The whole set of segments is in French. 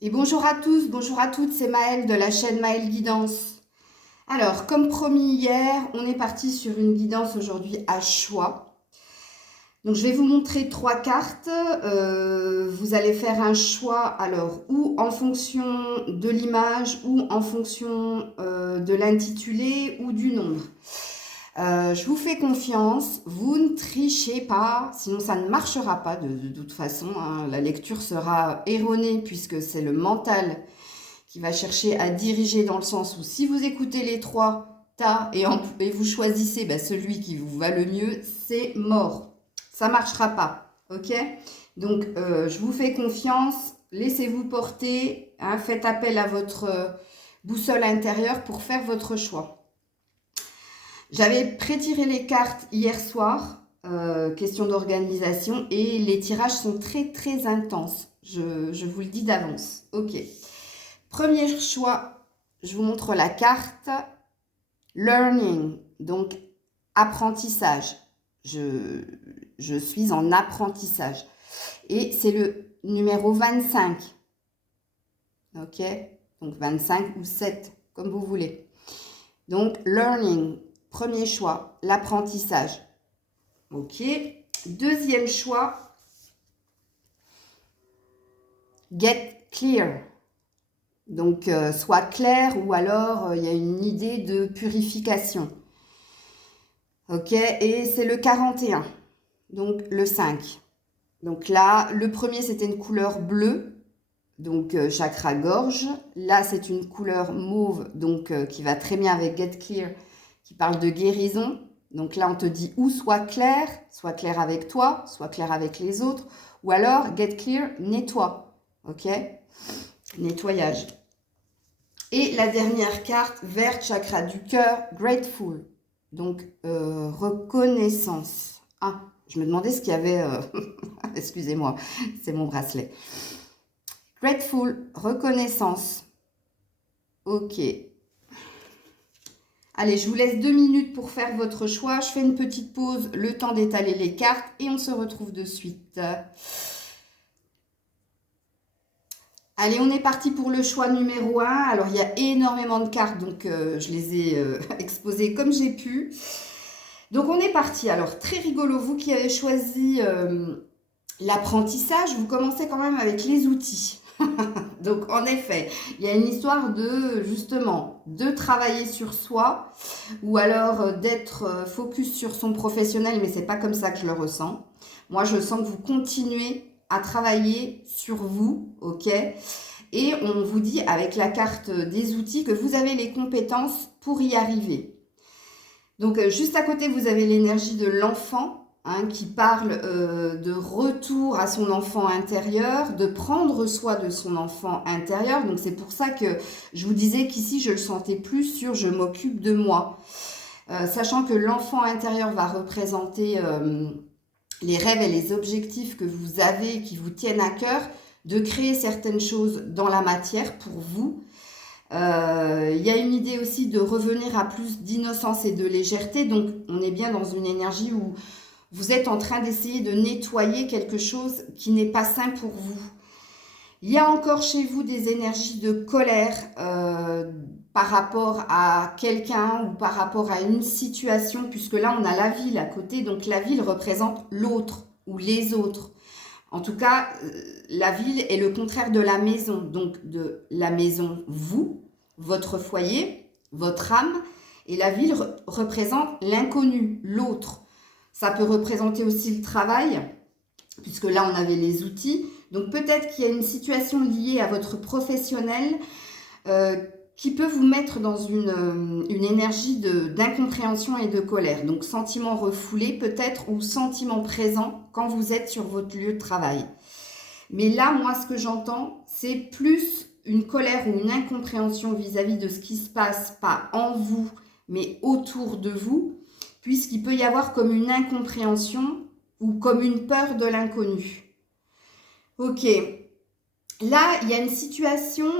Et bonjour à tous, bonjour à toutes, c'est Maëlle de la chaîne Maëlle Guidance. Alors, comme promis hier, on est parti sur une guidance aujourd'hui à choix. Donc, je vais vous montrer trois cartes. Vous allez faire un choix, alors, ou en fonction de l'image, ou en fonction de l'intitulé, ou du nombre. Je vous fais confiance, vous ne trichez pas, sinon ça ne marchera pas de toute façon, hein. La lecture sera erronée puisque c'est le mental qui va chercher à diriger dans le sens où si vous écoutez les trois tas et vous choisissez celui qui vous va le mieux, c'est mort. Ça ne marchera pas, ok? Donc je vous fais confiance, laissez-vous porter, hein, faites appel à votre boussole intérieure pour faire votre choix. J'avais prétiré les cartes hier soir, question d'organisation, et les tirages sont très très intenses. Je vous le dis d'avance. Ok. Premier choix, je vous montre la carte. Learning, donc apprentissage. Je suis en apprentissage. Et c'est le numéro 25. Ok? Donc 25 ou 7, comme vous voulez. Donc learning. Premier choix, l'apprentissage. Ok. Deuxième choix, get clear. Donc, soit clair ou alors il y a une idée de purification. Ok. Et c'est le 41. Donc, le 5. Donc là, le premier, c'était une couleur bleue. Donc, chakra gorge. Là, c'est une couleur mauve. Donc, qui va très bien avec get clear, qui parle de guérison. Donc là, on te dit ou soit clair avec toi, soit clair avec les autres, ou alors get clear, nettoie, ok? Nettoyage. Et la dernière carte, verte, chakra du cœur, grateful, donc reconnaissance. Ah, je me demandais ce qu'il y avait, excusez-moi, c'est mon bracelet. Grateful, reconnaissance. Ok. Allez, je vous laisse 2 minutes pour faire votre choix. Je fais une petite pause, le temps d'étaler les cartes et on se retrouve de suite. Allez, on est parti pour le choix numéro 1. Alors, il y a énormément de cartes, donc je les ai exposées comme j'ai pu. Donc, on est parti. Alors, très rigolo, vous qui avez choisi l'apprentissage, vous commencez quand même avec les outils. Donc, en effet, il y a une histoire de, justement, de travailler sur soi ou alors d'être focus sur son professionnel, mais c'est pas comme ça que je le ressens. Moi, je sens que vous continuez à travailler sur vous, ok? Et on vous dit avec la carte des outils que vous avez les compétences pour y arriver. Donc, juste à côté, vous avez l'énergie de l'enfant, hein, qui parle de retour à son enfant intérieur, de prendre soin de son enfant intérieur. Donc, c'est pour ça que je vous disais qu'ici, je le sentais plus sur « je m'occupe de moi ». Sachant que l'enfant intérieur va représenter les rêves et les objectifs que vous avez, qui vous tiennent à cœur, de créer certaines choses dans la matière pour vous. Il y a une idée aussi de revenir à plus d'innocence et de légèreté, donc on est bien dans une énergie où vous êtes en train d'essayer de nettoyer quelque chose qui n'est pas sain pour vous. Il y a encore chez vous des énergies de colère par rapport à quelqu'un ou par rapport à une situation, puisque là on a la ville à côté, donc la ville représente l'autre ou les autres. En tout cas, la ville est le contraire de la maison, donc de la maison, vous, votre foyer, votre âme, et la ville représente l'inconnu, l'autre. Ça peut représenter aussi le travail, puisque là on avait les outils. Donc peut-être qu'il y a une situation liée à votre professionnel qui peut vous mettre dans une énergie d'incompréhension et de colère. Donc sentiment refoulé peut-être ou sentiment présent quand vous êtes sur votre lieu de travail. Mais là, moi, ce que j'entends, c'est plus une colère ou une incompréhension vis-à-vis de ce qui se passe, pas en vous, mais autour de vous, puisqu'il peut y avoir comme une incompréhension ou comme une peur de l'inconnu. Ok, là, il y a une situation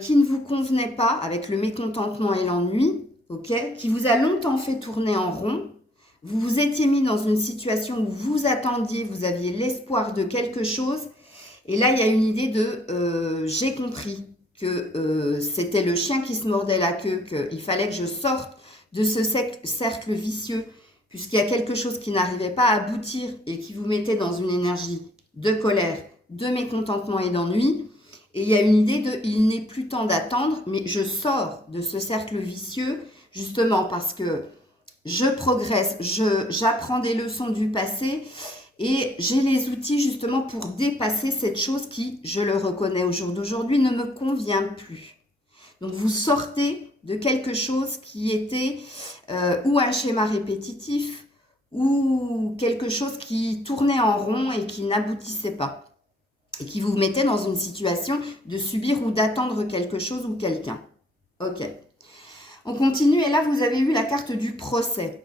qui ne vous convenait pas avec le mécontentement et l'ennui, ok, qui vous a longtemps fait tourner en rond. Vous vous étiez mis dans une situation où vous attendiez, vous aviez l'espoir de quelque chose. Et là, il y a une idée de j'ai compris que c'était le chien qui se mordait la queue, qu'il fallait que je sorte de ce cercle vicieux, puisqu'il y a quelque chose qui n'arrivait pas à aboutir et qui vous mettait dans une énergie de colère, de mécontentement et d'ennui. Et il y a une idée de il n'est plus temps d'attendre, mais je sors de ce cercle vicieux, justement parce que je progresse, j'apprends des leçons du passé et j'ai les outils justement pour dépasser cette chose qui, je le reconnais au jour d'aujourd'hui, ne me convient plus. Donc vous sortez de quelque chose qui était ou un schéma répétitif ou quelque chose qui tournait en rond et qui n'aboutissait pas. Et qui vous mettait dans une situation de subir ou d'attendre quelque chose ou quelqu'un. Ok. On continue et là vous avez eu la carte du procès.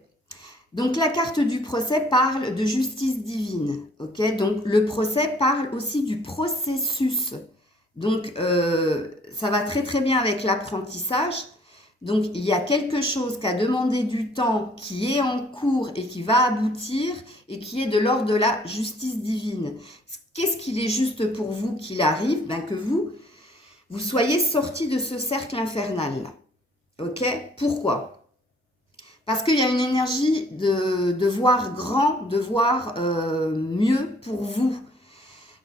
Donc la carte du procès parle de justice divine. Ok. Donc le procès parle aussi du processus. Donc ça va très très bien avec l'apprentissage. Donc il y a quelque chose qui a demandé du temps, qui est en cours et qui va aboutir et qui est de l'ordre de la justice divine. Qu'est-ce qu'il est juste pour vous qu'il arrive? Ben que vous soyez sortis de ce cercle infernal là. Ok? Pourquoi? Parce qu'il y a une énergie de voir grand, de voir mieux pour vous.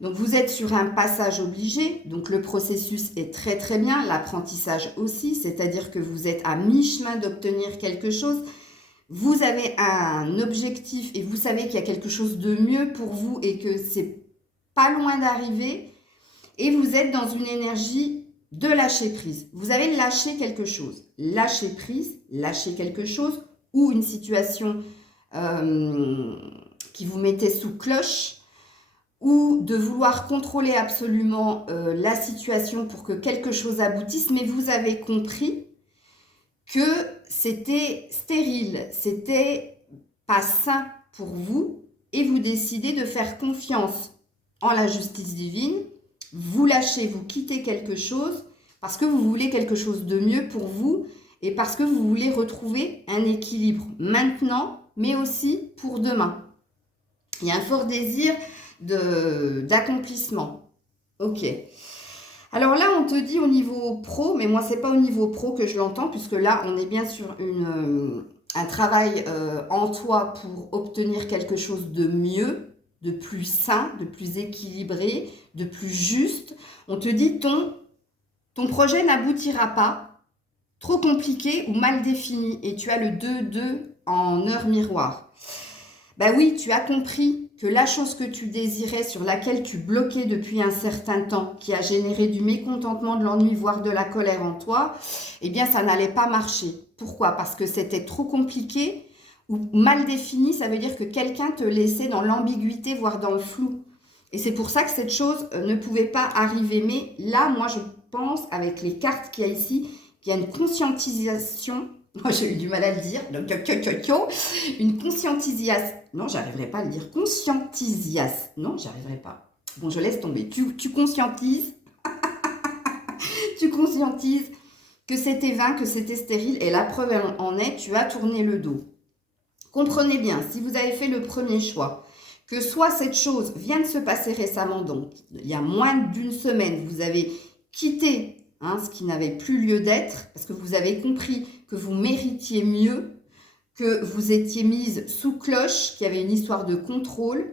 Donc vous êtes sur un passage obligé, donc le processus est très très bien, l'apprentissage aussi, c'est-à-dire que vous êtes à mi-chemin d'obtenir quelque chose, vous avez un objectif et vous savez qu'il y a quelque chose de mieux pour vous et que c'est pas loin d'arriver et vous êtes dans une énergie de lâcher prise. Vous avez lâché quelque chose, lâcher prise, lâcher quelque chose ou une situation qui vous mettait sous cloche, ou de vouloir contrôler absolument la situation pour que quelque chose aboutisse, mais vous avez compris que c'était stérile, c'était pas sain pour vous, et vous décidez de faire confiance en la justice divine, vous lâchez, vous quittez quelque chose, parce que vous voulez quelque chose de mieux pour vous, et parce que vous voulez retrouver un équilibre maintenant, mais aussi pour demain. Il y a un fort désir d'accomplissement. Ok. Alors là, on te dit au niveau pro, mais moi, c'est pas au niveau pro que je l'entends, puisque là, on est bien sur un travail en toi pour obtenir quelque chose de mieux, de plus sain, de plus équilibré, de plus juste. On te dit ton projet n'aboutira pas, trop compliqué ou mal défini, et tu as le 2-2 en heure miroir. Ben oui, tu as compris que la chose que tu désirais, sur laquelle tu bloquais depuis un certain temps, qui a généré du mécontentement, de l'ennui, voire de la colère en toi, eh bien, ça n'allait pas marcher. Pourquoi? Parce que c'était trop compliqué ou mal défini, ça veut dire que quelqu'un te laissait dans l'ambiguïté, voire dans le flou. Et c'est pour ça que cette chose ne pouvait pas arriver. Mais là, moi, je pense, avec les cartes qu'il y a ici, qu'il y a une conscientisation. Moi, j'ai eu du mal à le dire. Donc, une conscientisation. Non, j'arriverai pas à le dire. Conscientisation. Non, j'arriverai pas. Bon, je laisse tomber. Tu conscientises. Tu conscientises que c'était vain, que c'était stérile. Et la preuve en est, tu as tourné le dos. Comprenez bien, si vous avez fait le premier choix, que soit cette chose vient de se passer récemment, donc il y a moins d'une semaine, vous avez quitté ce qui n'avait plus lieu d'être, parce que vous avez compris que vous méritiez mieux, que vous étiez mise sous cloche, qu'il y avait une histoire de contrôle,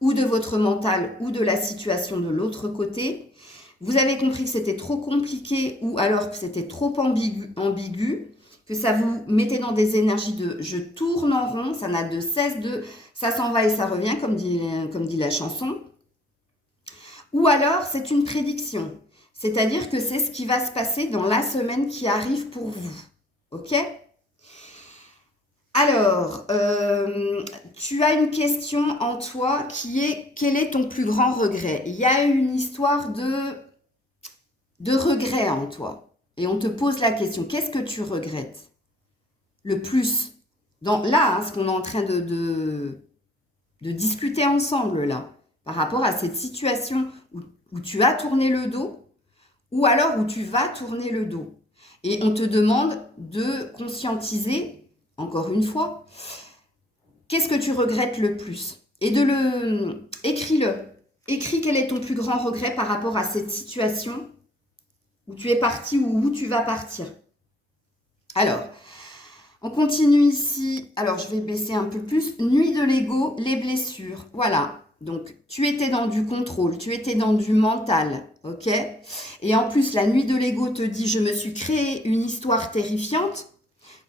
ou de votre mental, ou de la situation de l'autre côté. Vous avez compris que c'était trop compliqué, ou alors que c'était trop ambigu, que ça vous mettait dans des énergies de « je tourne en rond », ça n'a de cesse de « ça s'en va et ça revient », comme dit la chanson. Ou alors, c'est une prédiction. C'est-à-dire que c'est ce qui va se passer dans la semaine qui arrive pour vous. Ok? Alors, tu as une question en toi qui est « quel est ton plus grand regret ?» Il y a une histoire de regret en toi. Et on te pose la question, qu'est-ce que tu regrettes le plus? Ce qu'on est en train de discuter ensemble là, par rapport à cette situation où tu as tourné le dos, ou alors où tu vas tourner le dos. Et on te demande de conscientiser, encore une fois, qu'est-ce que tu regrettes le plus? Et écris-le. Écris quel est ton plus grand regret par rapport à cette situation où tu es parti ou où tu vas partir. Alors, on continue ici. Alors, je vais baisser un peu plus. Nuit de l'ego, les blessures. Voilà. Donc, tu étais dans du contrôle, tu étais dans du mental, ok? Et en plus, la nuit de l'ego te dit, je me suis créé une histoire terrifiante.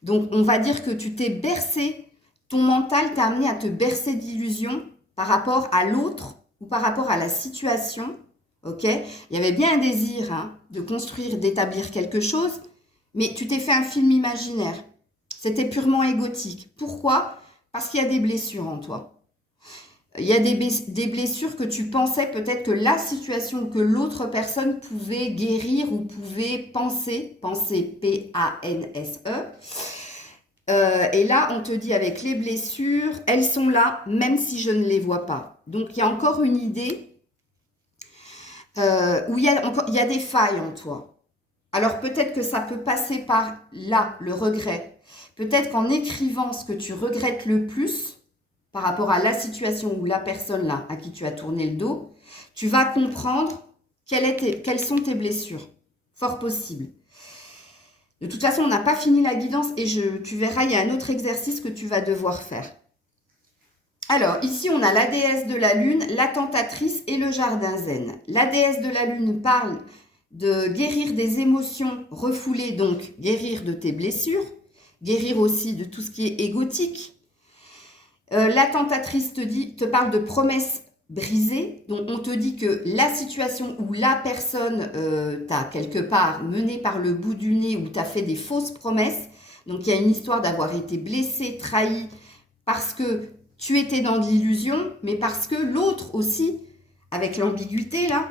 Donc, on va dire que tu t'es bercé, ton mental t'a amené à te bercer d'illusions par rapport à l'autre ou par rapport à la situation, ok? Il y avait bien un désir de construire, d'établir quelque chose, mais tu t'es fait un film imaginaire. C'était purement égotique. Pourquoi? Parce qu'il y a des blessures en toi. Il y a des blessures que tu pensais peut-être que la situation, que l'autre personne pouvait guérir ou pouvait penser P-A-N-S-E. Et là, on te dit avec les blessures, elles sont là, même si je ne les vois pas. Donc, il y a encore une idée où il y a des failles en toi. Alors, peut-être que ça peut passer par là, le regret. Peut-être qu'en écrivant ce que tu regrettes le plus, par rapport à la situation ou la personne là à qui tu as tourné le dos, tu vas comprendre quelles sont tes blessures. Fort possible. De toute façon, on n'a pas fini la guidance et tu verras, il y a un autre exercice que tu vas devoir faire. Alors, ici, on a la déesse de la lune, la tentatrice et le jardin zen. La déesse de la lune parle de guérir des émotions refoulées, donc guérir de tes blessures, guérir aussi de tout ce qui est égotique. La tentatrice te parle de promesses brisées, donc on te dit que la situation où la personne t'a quelque part mené par le bout du nez ou t'a fait des fausses promesses, donc il y a une histoire d'avoir été blessé, trahi, parce que tu étais dans de l'illusion, mais parce que l'autre aussi, avec l'ambiguïté là,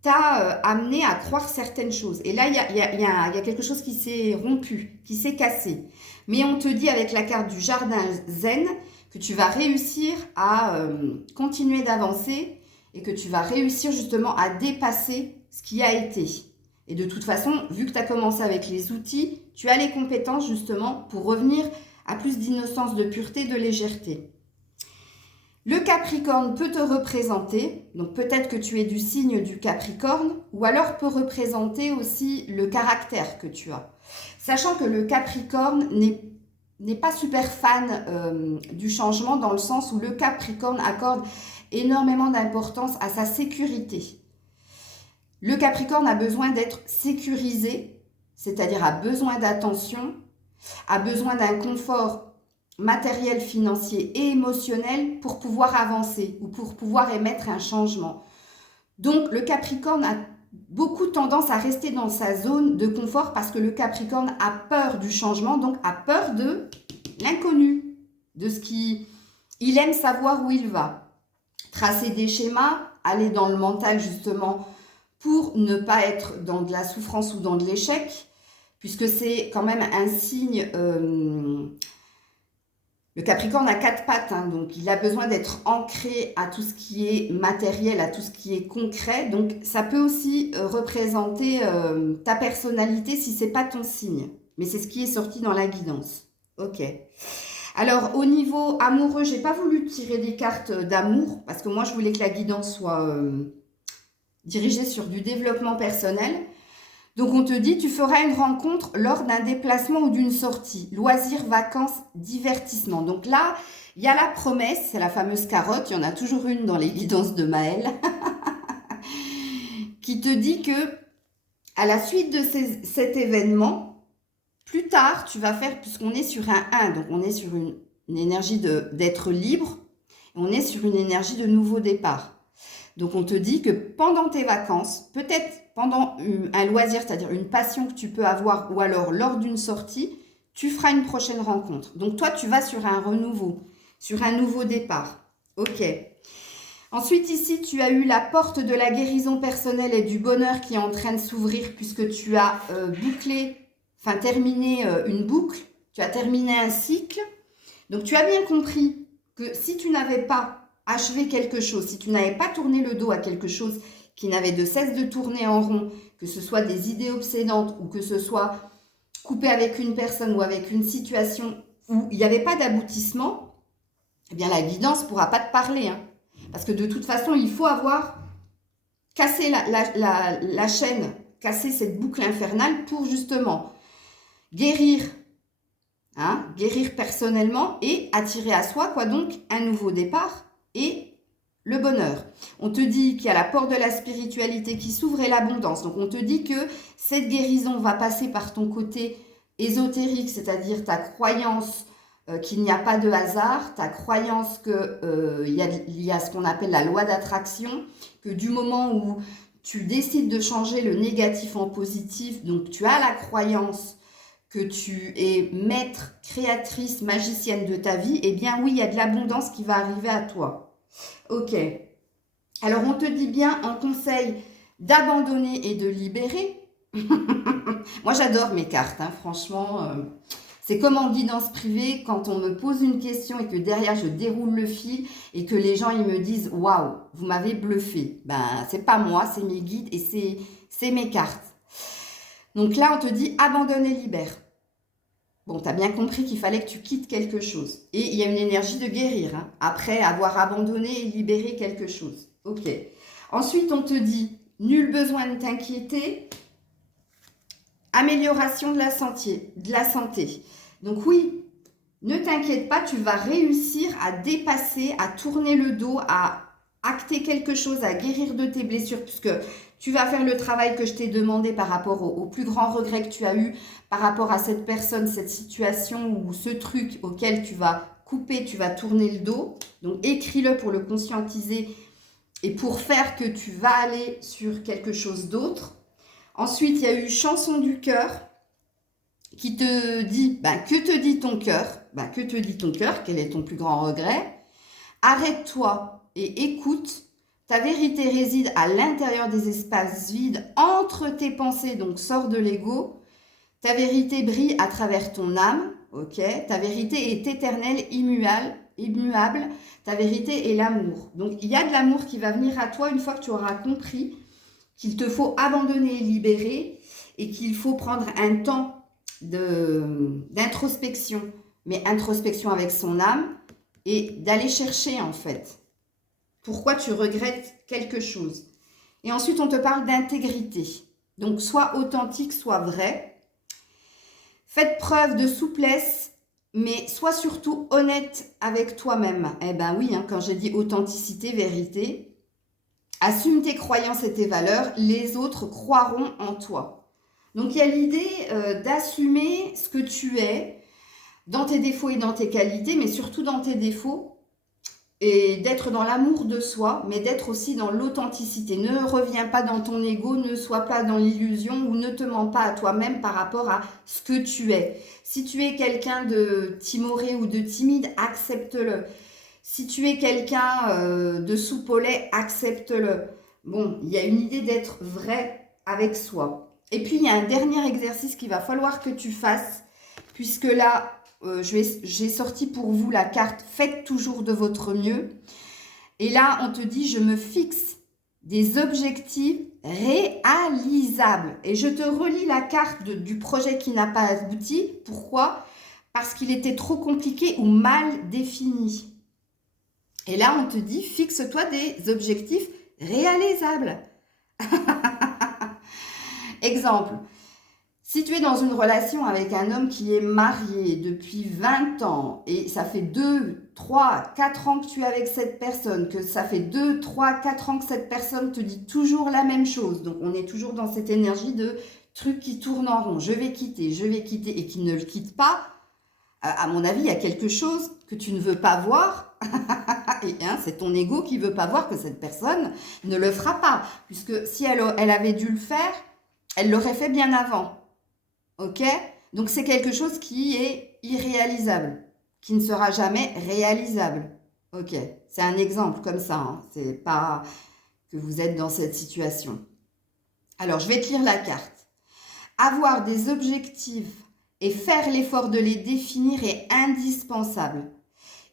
t'a amené à croire certaines choses. Et là, il y a quelque chose qui s'est rompu, qui s'est cassé. Mais on te dit avec la carte du jardin zen que tu vas réussir à continuer d'avancer et que tu vas réussir justement à dépasser ce qui a été. Et de toute façon, vu que tu as commencé avec les outils, tu as les compétences justement pour revenir à plus d'innocence, de pureté, de légèreté. Le Capricorne peut te représenter, donc peut-être que tu es du signe du Capricorne, ou alors peut représenter aussi le caractère que tu as. Sachant que le Capricorne n'est pas super fan du changement, dans le sens où le Capricorne accorde énormément d'importance à sa sécurité. Le Capricorne a besoin d'être sécurisé, c'est-à-dire a besoin d'attention, a besoin d'un confort matériel, financier et émotionnel pour pouvoir avancer ou pour pouvoir émettre un changement. Donc le Capricorne a beaucoup tendance à rester dans sa zone de confort parce que le Capricorne a peur du changement, donc a peur de l'inconnu, de ce qui... Il aime savoir où il va. Tracer des schémas, aller dans le mental justement pour ne pas être dans de la souffrance ou dans de l'échec, puisque c'est quand même un signe... Le Capricorne a 4 pattes, donc il a besoin d'être ancré à tout ce qui est matériel, à tout ce qui est concret. Donc ça peut aussi représenter ta personnalité si ce n'est pas ton signe. Mais c'est ce qui est sorti dans la guidance. Ok. Alors au niveau amoureux, je n'ai pas voulu tirer des cartes d'amour parce que moi je voulais que la guidance soit dirigée sur du développement personnel. Donc, on te dit, tu feras une rencontre lors d'un déplacement ou d'une sortie. Loisirs, vacances, divertissement. Donc là, il y a la promesse, c'est la fameuse carotte. Il y en a toujours une dans les guidances de Maëlle. Qui te dit que, à la suite de cet événement, plus tard, tu vas faire, puisqu'on est sur un 1, donc on est sur une énergie d'être libre. On est sur une énergie de nouveau départ. Donc, on te dit que pendant tes vacances, peut-être pendant un loisir, c'est-à-dire une passion que tu peux avoir, ou alors lors d'une sortie, tu feras une prochaine rencontre. Donc, toi, tu vas sur un renouveau, sur un nouveau départ. Ok. Ensuite, ici, tu as eu la porte de la guérison personnelle et du bonheur qui est en train de s'ouvrir puisque tu as terminé une boucle, tu as terminé un cycle. Donc, tu as bien compris que si tu n'avais pas achever quelque chose, si tu n'avais pas tourné le dos à quelque chose qui n'avait de cesse de tourner en rond, que ce soit des idées obsédantes ou que ce soit coupé avec une personne ou avec une situation où il n'y avait pas d'aboutissement, eh bien la guidance ne pourra pas te parler. Parce que de toute façon, il faut avoir cassé la chaîne, cassé cette boucle infernale pour justement guérir, hein, guérir personnellement et attirer à soi, quoi, donc un nouveau départ et le bonheur. On te dit qu'il y a la porte de la spiritualité qui s'ouvre et l'abondance. Donc on te dit que cette guérison va passer par ton côté ésotérique, c'est-à-dire ta croyance qu'il n'y a pas de hasard, ta croyance qu'il y a ce qu'on appelle la loi d'attraction, que du moment où tu décides de changer le négatif en positif, donc tu as la croyance que tu es maître, créatrice, magicienne de ta vie, eh bien oui, il y a de l'abondance qui va arriver à toi. Ok. Alors on te dit bien en conseil d'abandonner et de libérer. Moi j'adore mes cartes, hein, franchement. C'est comme en guidance privée, quand on me pose une question et que derrière je déroule le fil et que les gens ils me disent « Waouh, vous m'avez bluffé ». Ben, c'est pas moi, c'est mes guides et c'est mes cartes. Donc là, on te dit « Abandonne et libère ». Bon, tu as bien compris qu'il fallait que tu quittes quelque chose. Et il y a une énergie de guérir, hein, après avoir abandonné et libéré quelque chose. Ok. Ensuite, on te dit « Nul besoin de t'inquiéter ». Amélioration de la santé. Donc oui, ne t'inquiète pas, tu vas réussir à dépasser, à tourner le dos, à acter quelque chose, à guérir de tes blessures, puisque tu vas faire le travail que je t'ai demandé par rapport au plus grand regret que tu as eu, par rapport à cette personne, cette situation ou ce truc auquel tu vas couper, tu vas tourner le dos. Donc écris-le pour le conscientiser et pour faire que tu vas aller sur quelque chose d'autre. Ensuite, il y a eu chanson du cœur qui te dit, que te dit ton cœur? Que te dit ton cœur? Quel est ton plus grand regret? Arrête-toi et écoute. Ta vérité réside à l'intérieur des espaces vides entre tes pensées, donc sors de l'ego. Ta vérité brille à travers ton âme, ok? Ta vérité est éternelle, immuable. Ta vérité est l'amour. Donc, il y a de l'amour qui va venir à toi une fois que tu auras compris qu'il te faut abandonner et libérer et qu'il faut prendre un temps d'introspection, mais introspection avec son âme et d'aller chercher en fait pourquoi tu regrettes quelque chose. Et ensuite, on te parle d'intégrité. Donc, sois authentique, sois vrai. Faites preuve de souplesse, mais sois surtout honnête avec toi-même. Eh ben oui, hein, quand j'ai dit authenticité, vérité, assume tes croyances et tes valeurs, les autres croiront en toi. Donc, il y a l'idée d'assumer ce que tu es, dans tes défauts et dans tes qualités, mais surtout dans tes défauts, et d'être dans l'amour de soi, mais d'être aussi dans l'authenticité. Ne reviens pas dans ton ego, ne sois pas dans l'illusion ou ne te mens pas à toi-même par rapport à ce que tu es. Si tu es quelqu'un de timoré ou de timide, accepte-le. Si tu es quelqu'un de soupe au lait, accepte-le. Bon, il y a une idée d'être vrai avec soi. Et puis, il y a un dernier exercice qu'il va falloir que tu fasses, puisque là, j'ai sorti pour vous la carte « Faites toujours de votre mieux ». Et là, on te dit « Je me fixe des objectifs réalisables ». Et je te relis la carte du projet qui n'a pas abouti. Pourquoi? Parce qu'il était trop compliqué ou mal défini. Et là, on te dit « Fixe-toi des objectifs réalisables ». Exemple. Si tu es dans une relation avec un homme qui est marié depuis 20 ans et ça fait 2, 3, 4 ans que tu es avec cette personne, que ça fait 2, 3, 4 ans que cette personne te dit toujours la même chose, donc on est toujours dans cette énergie de truc qui tourne en rond, je vais quitter et qui ne le quitte pas, à mon avis, il y a quelque chose que tu ne veux pas voir et c'est ton ego qui ne veut pas voir que cette personne ne le fera pas, puisque si elle avait dû le faire, elle l'aurait fait bien avant. Ok? Donc, c'est quelque chose qui est irréalisable, qui ne sera jamais réalisable. Ok? C'est un exemple comme ça, hein. C'est pas que vous êtes dans cette situation. Alors, je vais te lire la carte. Avoir des objectifs et faire l'effort de les définir est indispensable.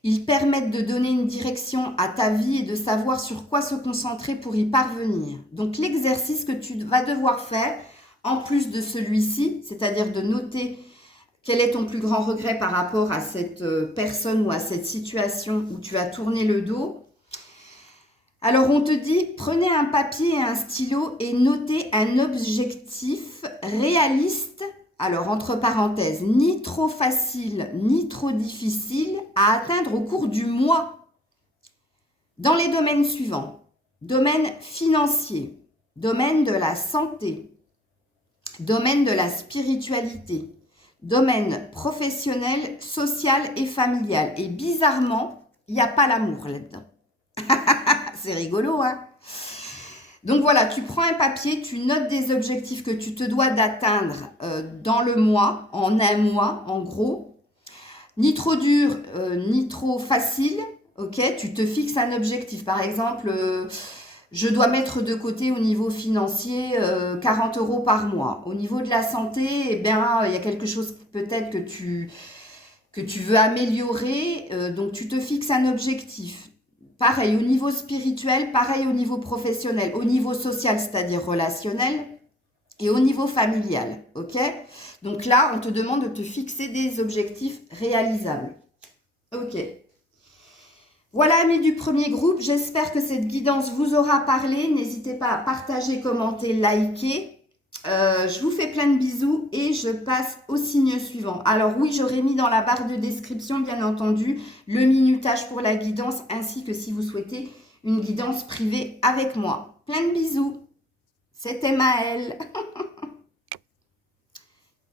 Ils permettent de donner une direction à ta vie et de savoir sur quoi se concentrer pour y parvenir. Donc, l'exercice que tu vas devoir faire, en plus de celui-ci, c'est-à-dire de noter quel est ton plus grand regret par rapport à cette personne ou à cette situation où tu as tourné le dos, Alors, on te dit, prenez un papier et un stylo et notez un objectif réaliste. Alors, entre parenthèses, ni trop facile, ni trop difficile à atteindre au cours du mois. Dans les domaines suivants. Domaine financier, domaine de la santé, domaine de la spiritualité, domaine professionnel, social et familial. Et bizarrement, il n'y a pas l'amour là-dedans. C'est rigolo, hein? Donc voilà, tu prends un papier, tu notes des objectifs que tu te dois d'atteindre dans le mois, en un mois, en gros. Ni trop dur, ni trop facile, ok? Tu te fixes un objectif. Par exemple, je dois mettre de côté au niveau financier 40 € par mois. Au niveau de la santé, eh bien, il y a quelque chose peut-être que tu veux améliorer, donc tu te fixes un objectif. Pareil au niveau spirituel, pareil au niveau professionnel, au niveau social, c'est-à-dire relationnel, et au niveau familial, ok? Donc là, on te demande de te fixer des objectifs réalisables. Ok. Voilà, amis du premier groupe, j'espère que cette guidance vous aura parlé. N'hésitez pas à partager, commenter, liker. Je vous fais plein de bisous et je passe au signe suivant. Alors oui, j'aurais mis dans la barre de description, bien entendu, le minutage pour la guidance, ainsi que si vous souhaitez une guidance privée avec moi. Plein de bisous. C'était Maëlle.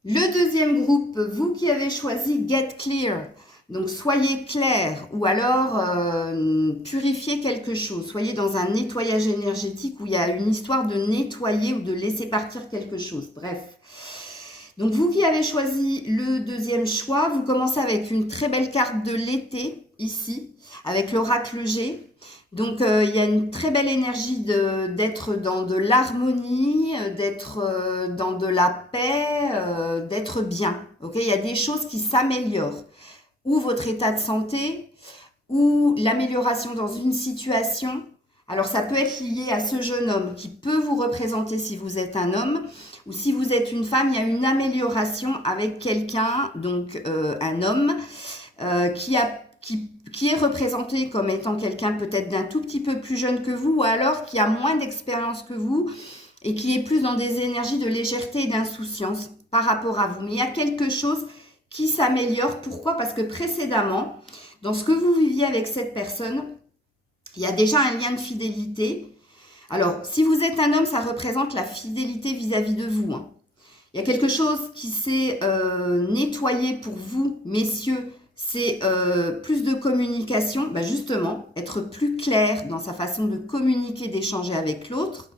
Le deuxième groupe, vous qui avez choisi Get Clear. Donc, soyez clair ou alors purifiez quelque chose. Soyez dans un nettoyage énergétique où il y a une histoire de nettoyer ou de laisser partir quelque chose. Bref. Donc, vous qui avez choisi le deuxième choix, vous commencez avec une très belle carte de l'été, ici, avec l'oracle G. Donc, il y a une très belle énergie d'être dans de l'harmonie, d'être dans de la paix, d'être bien. Okay, il y a des choses qui s'améliorent. Ou votre état de santé, ou l'amélioration dans une situation. Alors, ça peut être lié à ce jeune homme qui peut vous représenter si vous êtes un homme, ou si vous êtes une femme, il y a une amélioration avec quelqu'un, donc un homme, qui est représenté comme étant quelqu'un peut-être d'un tout petit peu plus jeune que vous, ou alors qui a moins d'expérience que vous, et qui est plus dans des énergies de légèreté et d'insouciance par rapport à vous. Mais il y a quelque chose qui s'améliore. Pourquoi? Parce que précédemment, dans ce que vous viviez avec cette personne, il y a déjà un lien de fidélité. Alors, si vous êtes un homme, ça représente la fidélité vis-à-vis de vous. Hein. Il y a quelque chose qui s'est nettoyé pour vous, messieurs, c'est plus de communication. Ben justement, être plus clair dans sa façon de communiquer, d'échanger avec l'autre.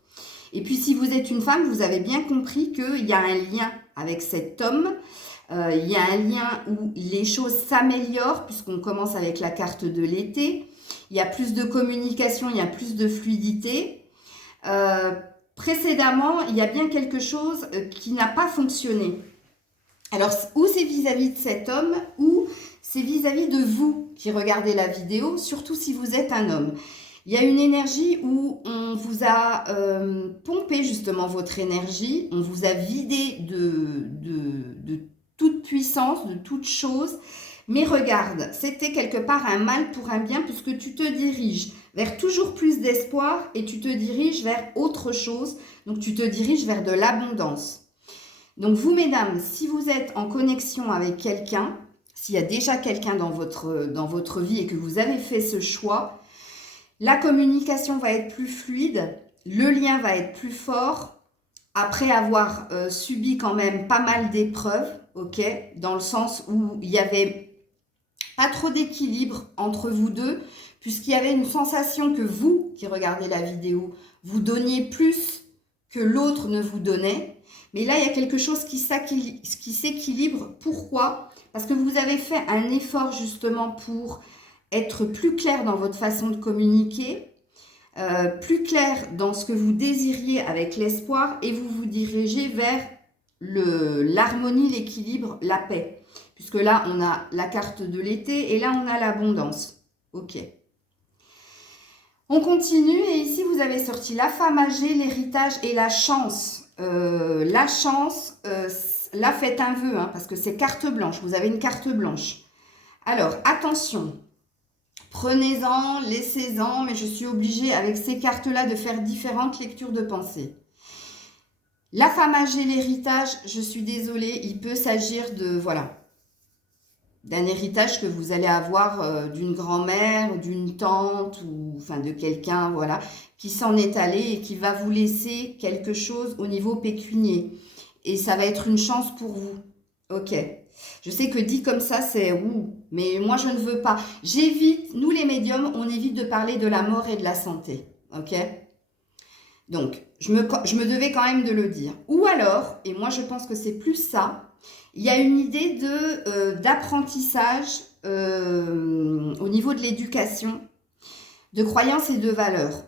Et puis, si vous êtes une femme, vous avez bien compris qu'il y a un lien avec cet homme. Il y a un lien où les choses s'améliorent puisqu'on commence avec la carte de l'été. Il y a plus de communication, il y a plus de fluidité. Précédemment, il y a bien quelque chose qui n'a pas fonctionné. Alors, ou c'est vis-à-vis de cet homme, ou c'est vis-à-vis de vous qui regardez la vidéo, surtout si vous êtes un homme. Il y a une énergie où on vous a pompé justement votre énergie, on vous a vidé de toute puissance, de toute chose. Mais regarde, c'était quelque part un mal pour un bien puisque tu te diriges vers toujours plus d'espoir et tu te diriges vers autre chose. Donc, tu te diriges vers de l'abondance. Donc, vous, mesdames, si vous êtes en connexion avec quelqu'un, s'il y a déjà quelqu'un dans votre vie et que vous avez fait ce choix, la communication va être plus fluide, le lien va être plus fort, après avoir subi quand même pas mal d'épreuves, ok, dans le sens où il n'y avait pas trop d'équilibre entre vous deux, puisqu'il y avait une sensation que vous, qui regardez la vidéo, vous donniez plus que l'autre ne vous donnait. Mais là, il y a quelque chose qui s'équilibre. Pourquoi? Parce que vous avez fait un effort justement pour être plus clair dans votre façon de communiquer, plus clair dans ce que vous désiriez avec l'espoir et vous vous dirigez vers l'harmonie, l'équilibre, la paix. Puisque là, on a la carte de l'été et là, on a l'abondance. Ok. On continue et ici, vous avez sorti la femme âgée, l'héritage et la chance. La chance, là, faites un vœu, hein, parce que c'est carte blanche. Vous avez une carte blanche. Alors, attention. Prenez-en, laissez-en, mais je suis obligée avec ces cartes-là de faire différentes lectures de pensée. La femme âgée, l'héritage, je suis désolée, il peut s'agir de, voilà, d'un héritage que vous allez avoir d'une grand-mère, d'une tante, ou enfin de quelqu'un, voilà, qui s'en est allé et qui va vous laisser quelque chose au niveau pécunier. Et ça va être une chance pour vous. Ok. Je sais que dit comme ça, c'est ouh, mais moi je ne veux pas. J'évite, nous les médiums, on évite de parler de la mort et de la santé. Ok. Donc, je me devais quand même de le dire. Ou alors, et moi je pense que c'est plus ça, il y a une idée d'apprentissage au niveau de l'éducation, de croyances et de valeurs.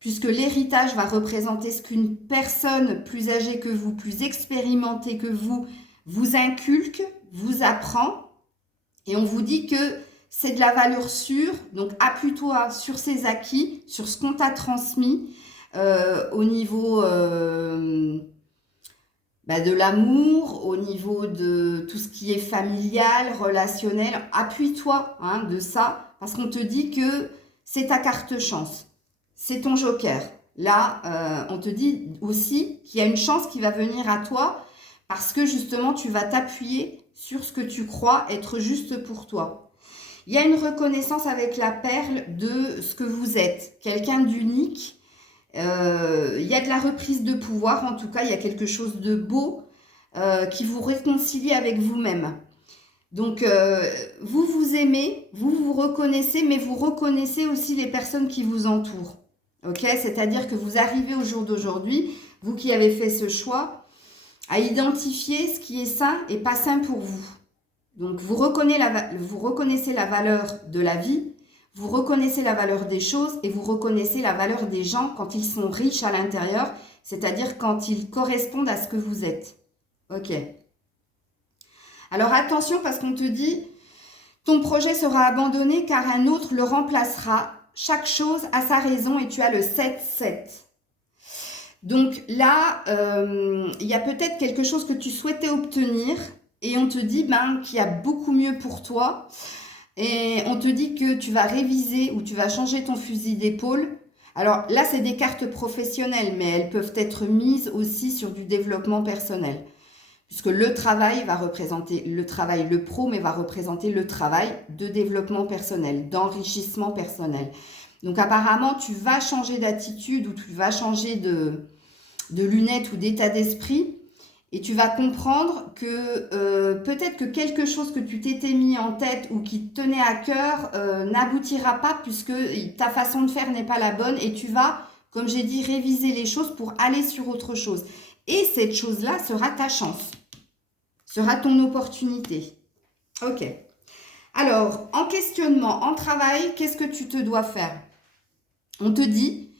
Puisque l'héritage va représenter ce qu'une personne plus âgée que vous, plus expérimentée que vous inculque, vous apprend. Et on vous dit que c'est de la valeur sûre, donc appuie-toi sur ses acquis, sur ce qu'on t'a transmis au niveau de l'amour, au niveau de tout ce qui est familial, relationnel. Appuie-toi de ça, parce qu'on te dit que c'est ta carte chance, c'est ton joker. Là, on te dit aussi qu'il y a une chance qui va venir à toi, parce que justement, tu vas t'appuyer sur ce que tu crois être juste pour toi. Il y a une reconnaissance avec la perle de ce que vous êtes, quelqu'un d'unique. Il y a de la reprise de pouvoir, en tout cas, il y a quelque chose de beau qui vous réconcilie avec vous-même. Donc, vous vous aimez, vous vous reconnaissez, mais vous reconnaissez aussi les personnes qui vous entourent. Ok, c'est-à-dire que vous arrivez au jour d'aujourd'hui, vous qui avez fait ce choix, à identifier ce qui est sain et pas sain pour vous. Donc, vous reconnaissez la valeur de la vie, vous reconnaissez la valeur des choses et vous reconnaissez la valeur des gens quand ils sont riches à l'intérieur, c'est-à-dire quand ils correspondent à ce que vous êtes. Ok. Alors attention parce qu'on te dit, ton projet sera abandonné car un autre le remplacera. Chaque chose a sa raison et tu as le 7-7. Donc là, il y a peut-être quelque chose que tu souhaitais obtenir et on te dit qu'il y a beaucoup mieux pour toi. Et on te dit que tu vas réviser ou tu vas changer ton fusil d'épaule. Alors là, c'est des cartes professionnelles, mais elles peuvent être mises aussi sur du développement personnel. Puisque le travail va représenter le travail, le pro, mais va représenter le travail de développement personnel, d'enrichissement personnel. Donc apparemment, tu vas changer d'attitude ou tu vas changer de lunettes ou d'état d'esprit. Et tu vas comprendre que peut-être que quelque chose que tu t'étais mis en tête ou qui te tenait à cœur n'aboutira pas puisque ta façon de faire n'est pas la bonne et tu vas, comme j'ai dit, réviser les choses pour aller sur autre chose. Et cette chose-là sera ta chance, sera ton opportunité. Ok. Alors, en questionnement, en travail, qu'est-ce que tu te dois faire? On te dit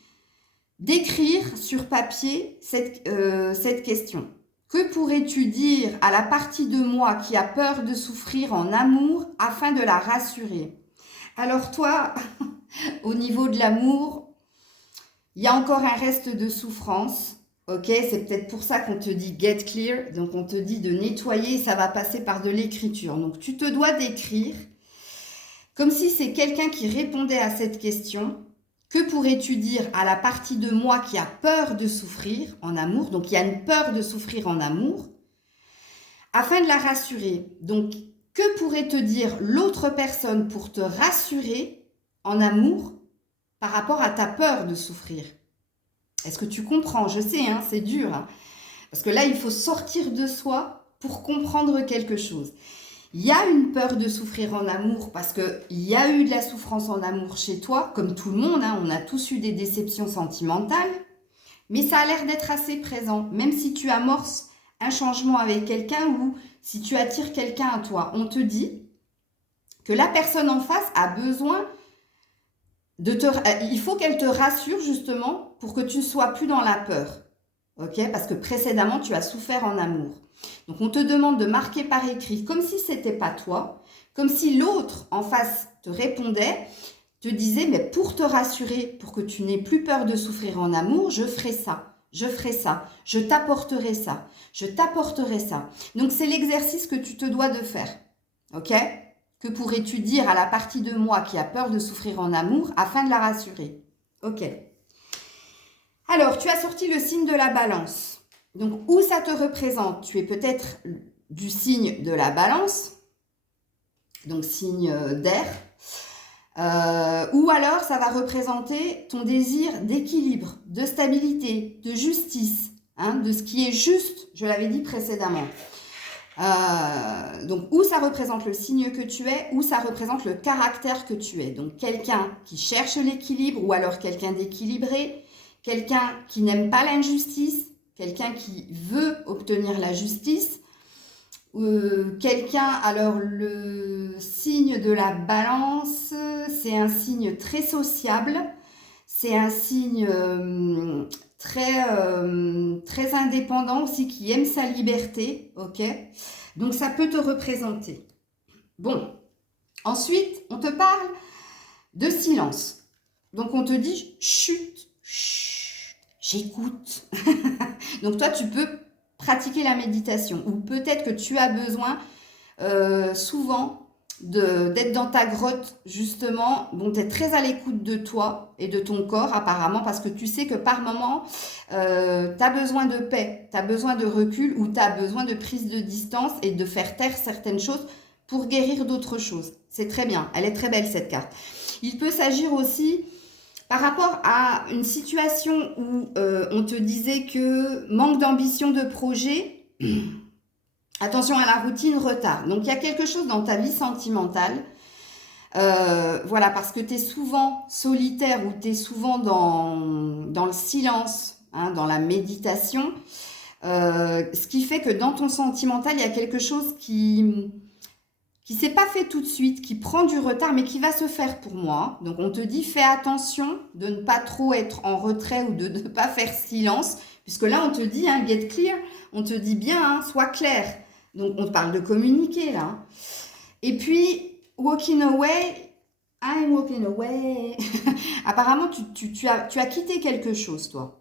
d'écrire sur papier cette question. Que pourrais-tu dire à la partie de moi qui a peur de souffrir en amour afin de la rassurer? Alors toi, au niveau de l'amour, il y a encore un reste de souffrance. Ok, c'est peut-être pour ça qu'on te dit get clear. Donc on te dit de nettoyer et ça va passer par de l'écriture. Donc tu te dois d'écrire comme si c'est quelqu'un qui répondait à cette question. Que pourrais-tu dire à la partie de moi qui a peur de souffrir en amour? Donc, il y a une peur de souffrir en amour, afin de la rassurer. Donc, que pourrait te dire l'autre personne pour te rassurer en amour par rapport à ta peur de souffrir? Est-ce que tu comprends? Je sais, c'est dur. Parce que là, il faut sortir de soi pour comprendre quelque chose. Il y a une peur de souffrir en amour parce qu'il y a eu de la souffrance en amour chez toi, comme tout le monde, on a tous eu des déceptions sentimentales, mais ça a l'air d'être assez présent, même si tu amorces un changement avec quelqu'un ou si tu attires quelqu'un à toi. On te dit que la personne en face a besoin il faut qu'elle te rassure justement pour que tu ne sois plus dans la peur. Ok, parce que précédemment, tu as souffert en amour. Donc, on te demande de marquer par écrit, comme si ce n'était pas toi, comme si l'autre en face te répondait, te disait, mais pour te rassurer, pour que tu n'aies plus peur de souffrir en amour, je ferai ça, je ferai ça, je t'apporterai ça, je t'apporterai ça. Donc, c'est l'exercice que tu te dois de faire. Ok? Que pourrais-tu dire à la partie de moi qui a peur de souffrir en amour afin de la rassurer? Ok. Alors, tu as sorti le signe de la balance. Donc, où ça te représente? Tu es peut-être du signe de la balance, donc signe d'air, ou alors ça va représenter ton désir d'équilibre, de stabilité, de justice, hein, de ce qui est juste, je l'avais dit précédemment. Donc, où ça représente le signe que tu es, où ça représente le caractère que tu es. Donc, quelqu'un qui cherche l'équilibre ou alors quelqu'un d'équilibré, quelqu'un qui n'aime pas l'injustice, quelqu'un qui veut obtenir la justice, quelqu'un, alors le signe de la balance, c'est un signe très sociable, c'est un signe très indépendant aussi, qui aime sa liberté, ok? Donc ça peut te représenter. Bon, ensuite, on te parle de silence. Donc on te dit, chut, chut, j'écoute. Donc toi, tu peux pratiquer la méditation, ou peut-être que tu as besoin souvent d'être dans ta grotte, justement. Bon, tu es très à l'écoute de toi et de ton corps, apparemment, parce que tu sais que par moment, tu as besoin de paix, tu as besoin de recul, ou tu as besoin de prise de distance et de faire taire certaines choses pour guérir d'autres choses. C'est très bien, elle est très belle cette carte. Il peut s'agir aussi par rapport à une situation où on te disait que manque d'ambition de projet, attention à la routine, retard. Donc, il y a quelque chose dans ta vie sentimentale. Voilà, parce que tu es souvent solitaire ou tu es souvent dans le silence, hein, dans la méditation. Ce qui fait que dans ton sentimental, il y a quelque chose qui s'est pas fait tout de suite, qui prend du retard, mais qui va se faire pour moi. Donc, on te dit, fais attention de ne pas trop être en retrait ou de ne pas faire silence, puisque là, on te dit, hein, get clear, on te dit bien, hein, sois clair. Donc, on te parle de communiquer, là. Et puis, walking away, I'm walking away. Apparemment, tu as quitté quelque chose, toi.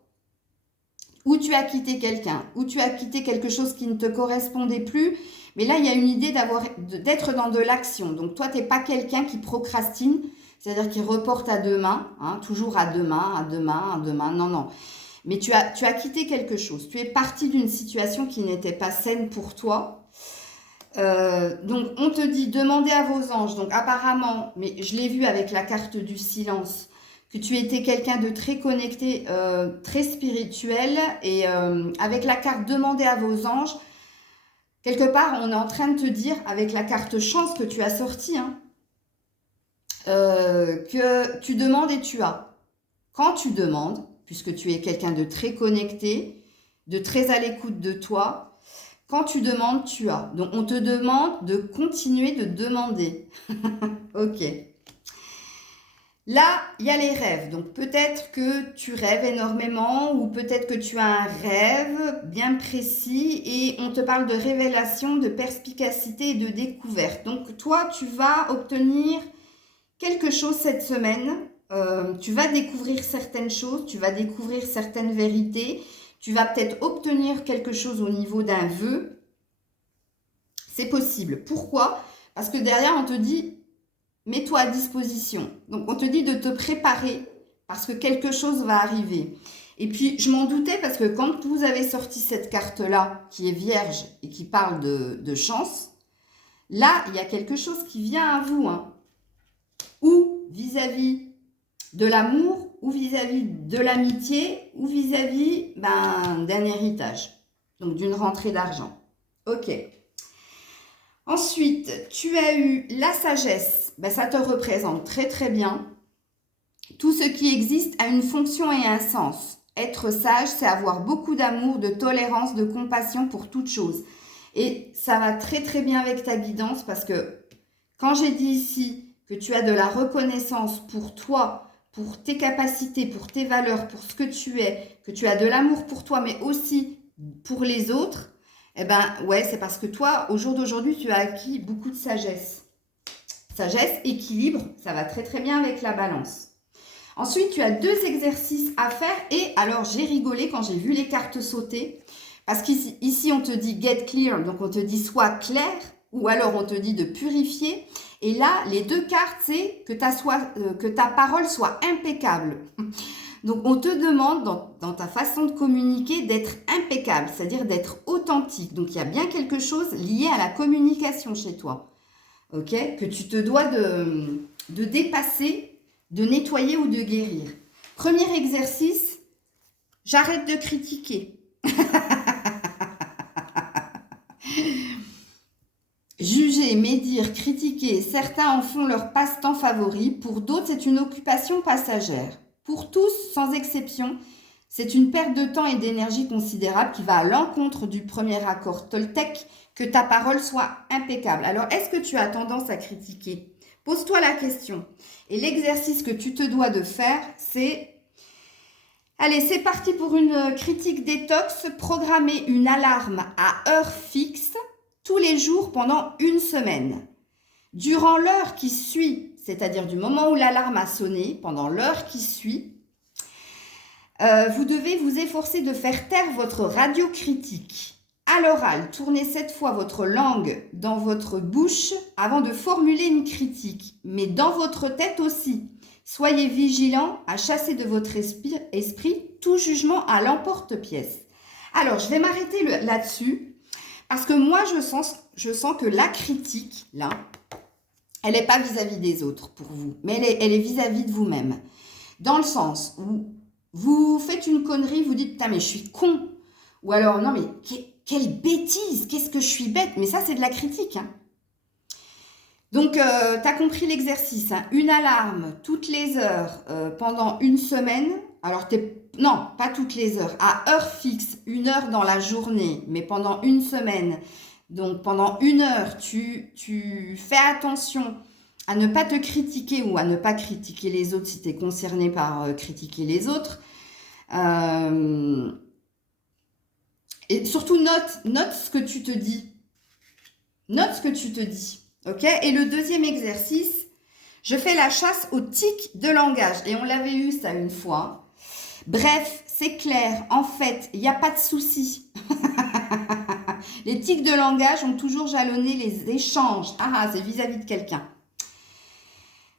Ou tu as quitté quelqu'un, ou tu as quitté quelque chose qui ne te correspondait plus. Mais là, il y a une idée d'être dans de l'action. Donc, toi, tu n'es pas quelqu'un qui procrastine, c'est-à-dire qui reporte à demain, hein, toujours à demain, à demain, à demain. Non, non. Mais tu as quitté quelque chose. Tu es parti d'une situation qui n'était pas saine pour toi. Donc, on te dit, demandez à vos anges. Donc, apparemment, mais je l'ai vu avec la carte du silence, que tu étais quelqu'un de très connecté, très spirituel. Et avec la carte demandez à vos anges, quelque part, on est en train de te dire, avec la carte chance que tu as sortie, hein, que tu demandes et tu as. Quand tu demandes, puisque tu es quelqu'un de très connecté, de très à l'écoute de toi, quand tu demandes, tu as. Donc, on te demande de continuer de demander. Ok. Là, il y a les rêves. Donc, peut-être que tu rêves énormément ou peut-être que tu as un rêve bien précis et on te parle de révélation, de perspicacité et de découverte. Donc, toi, tu vas obtenir quelque chose cette semaine. Tu vas découvrir certaines choses, tu vas découvrir certaines vérités. Tu vas peut-être obtenir quelque chose au niveau d'un vœu. C'est possible. Pourquoi? Parce que derrière, on te dit, mets-toi à disposition. Donc, on te dit de te préparer parce que quelque chose va arriver. Et puis, je m'en doutais parce que quand vous avez sorti cette carte-là, qui est vierge et qui parle de chance, là, il y a quelque chose qui vient à vous. Hein. Ou vis-à-vis de l'amour, ou vis-à-vis de l'amitié, ou vis-à-vis d'un héritage, donc d'une rentrée d'argent. Ok. Ensuite, tu as eu la sagesse. Ça te représente très très bien. Tout ce qui existe a une fonction et un sens. Être sage, c'est avoir beaucoup d'amour, de tolérance, de compassion pour toute chose. Et ça va très très bien avec ta guidance parce que quand j'ai dit ici que tu as de la reconnaissance pour toi, pour tes capacités, pour tes valeurs, pour ce que tu es, que tu as de l'amour pour toi, mais aussi pour les autres, ouais, c'est parce que toi, au jour d'aujourd'hui, tu as acquis beaucoup de sagesse. Sagesse, équilibre, ça va très très bien avec la balance. Ensuite, tu as 2 exercices à faire et alors j'ai rigolé quand j'ai vu les cartes sauter parce qu'ici, on te dit get clear, donc on te dit sois clair ou alors on te dit de purifier Et là, les deux cartes, c'est que ta parole soit impeccable. Donc, on te demande, dans ta façon de communiquer, d'être impeccable, c'est-à-dire d'être authentique. Donc, il y a bien quelque chose lié à la communication chez toi, ok? Que tu te dois de dépasser, de nettoyer ou de guérir. Premier exercice, j'arrête de critiquer. Juger, médire, critiquer, certains en font leur passe-temps favori, pour d'autres c'est une occupation passagère. Pour tous, sans exception, c'est une perte de temps et d'énergie considérable qui va à l'encontre du premier accord Toltec, que ta parole soit impeccable. Alors, est-ce que tu as tendance à critiquer? Pose-toi la question. Et l'exercice que tu te dois de faire, c'est... Allez, c'est parti pour une critique détox. Programmer une alarme à heure fixe tous les jours pendant une semaine. Durant l'heure qui suit, c'est-à-dire du moment où l'alarme a sonné, pendant l'heure qui suit, vous devez vous efforcer de faire taire votre radiocritique. À l'oral, tournez 7 fois votre langue dans votre bouche avant de formuler une critique, mais dans votre tête aussi. Soyez vigilant à chasser de votre esprit tout jugement à l'emporte-pièce. Alors, je vais m'arrêter là-dessus parce que moi, je sens que la critique, là, elle n'est pas vis-à-vis des autres pour vous, mais elle est vis-à-vis de vous-même. Dans le sens où vous faites une connerie, vous dites « Putain, mais je suis con !» Ou alors « Non, mais quelle bêtise, qu'est-ce que je suis bête !» Mais ça, c'est de la critique, hein. Donc, tu as compris l'exercice, hein. Une alarme toutes les heures pendant une semaine. Alors, non, pas toutes les heures. À heure fixe, 1 heure dans la journée, mais pendant une semaine. Donc, pendant 1 heure, tu fais attention à ne pas te critiquer ou à ne pas critiquer les autres si tu es concerné par critiquer les autres. Et surtout, note ce que tu te dis. Note ce que tu te dis. Ok? Et le deuxième exercice, je fais la chasse aux tics de langage. Et on l'avait eu ça une fois. Bref, c'est clair. En fait, il n'y a pas de souci. Les tics de langage ont toujours jalonné les échanges. Ah, c'est vis-à-vis de quelqu'un.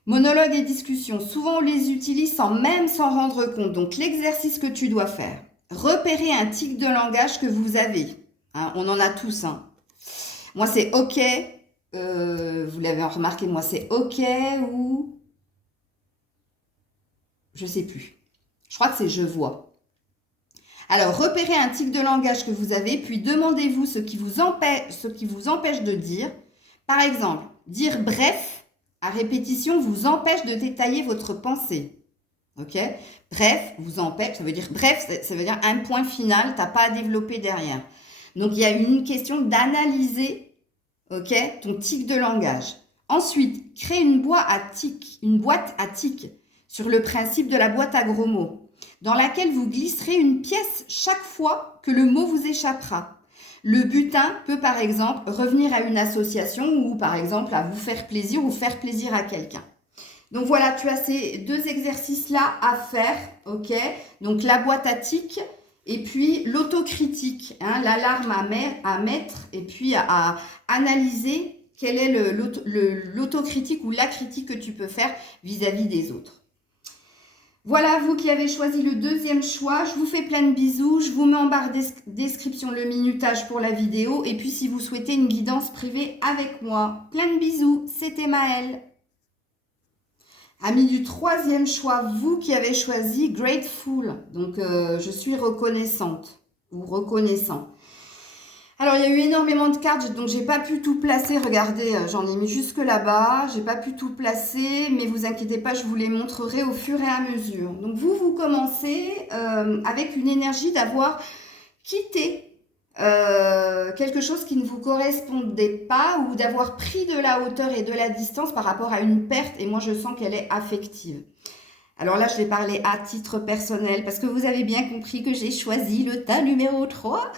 Monologue et discussion. Souvent, on les utilise sans même s'en rendre compte. Donc, l'exercice que tu dois faire. Repérer un tic de langage que vous avez. Hein, on en a tous. Hein. Moi, c'est OK. Vous l'avez remarqué, moi, c'est OK ou... Je sais plus. Je crois que c'est je vois. Alors, repérez un tic de langage que vous avez, puis demandez-vous ce qui vous empêche de dire. Par exemple, dire bref à répétition vous empêche de détailler votre pensée. Ok? Bref vous empêche, ça veut dire bref, ça veut dire un point final, tu n'as pas à développer derrière. Donc, il y a une question d'analyser, ok, ton tic de langage. Ensuite, crée une boîte à tics sur le principe de la boîte à gros mots, dans laquelle vous glisserez une pièce chaque fois que le mot vous échappera. Le butin peut par exemple revenir à une association ou par exemple à vous faire plaisir ou faire plaisir à quelqu'un. Donc voilà, tu as ces deux exercices-là à faire, ok? Donc la boîte à tics et puis l'autocritique, hein, l'alarme à mettre et puis à analyser quelle est l'autocritique ou la critique que tu peux faire vis-à-vis des autres. Voilà, vous qui avez choisi le deuxième choix, je vous fais plein de bisous. Je vous mets en barre description le minutage pour la vidéo. Et puis, si vous souhaitez une guidance privée avec moi, plein de bisous. C'était Maëlle. Amis du troisième choix, vous qui avez choisi Grateful. Donc, je suis reconnaissante ou reconnaissant. Alors, il y a eu énormément de cartes, donc j'ai pas pu tout placer. Regardez, j'en ai mis jusque là-bas. J'ai pas pu tout placer, mais vous inquiétez pas, je vous les montrerai au fur et à mesure. Donc, vous commencez avec une énergie d'avoir quitté quelque chose qui ne vous correspondait pas ou d'avoir pris de la hauteur et de la distance par rapport à une perte. Et moi, je sens qu'elle est affective. Alors là, je vais parler à titre personnel parce que vous avez bien compris que j'ai choisi le tas numéro 3.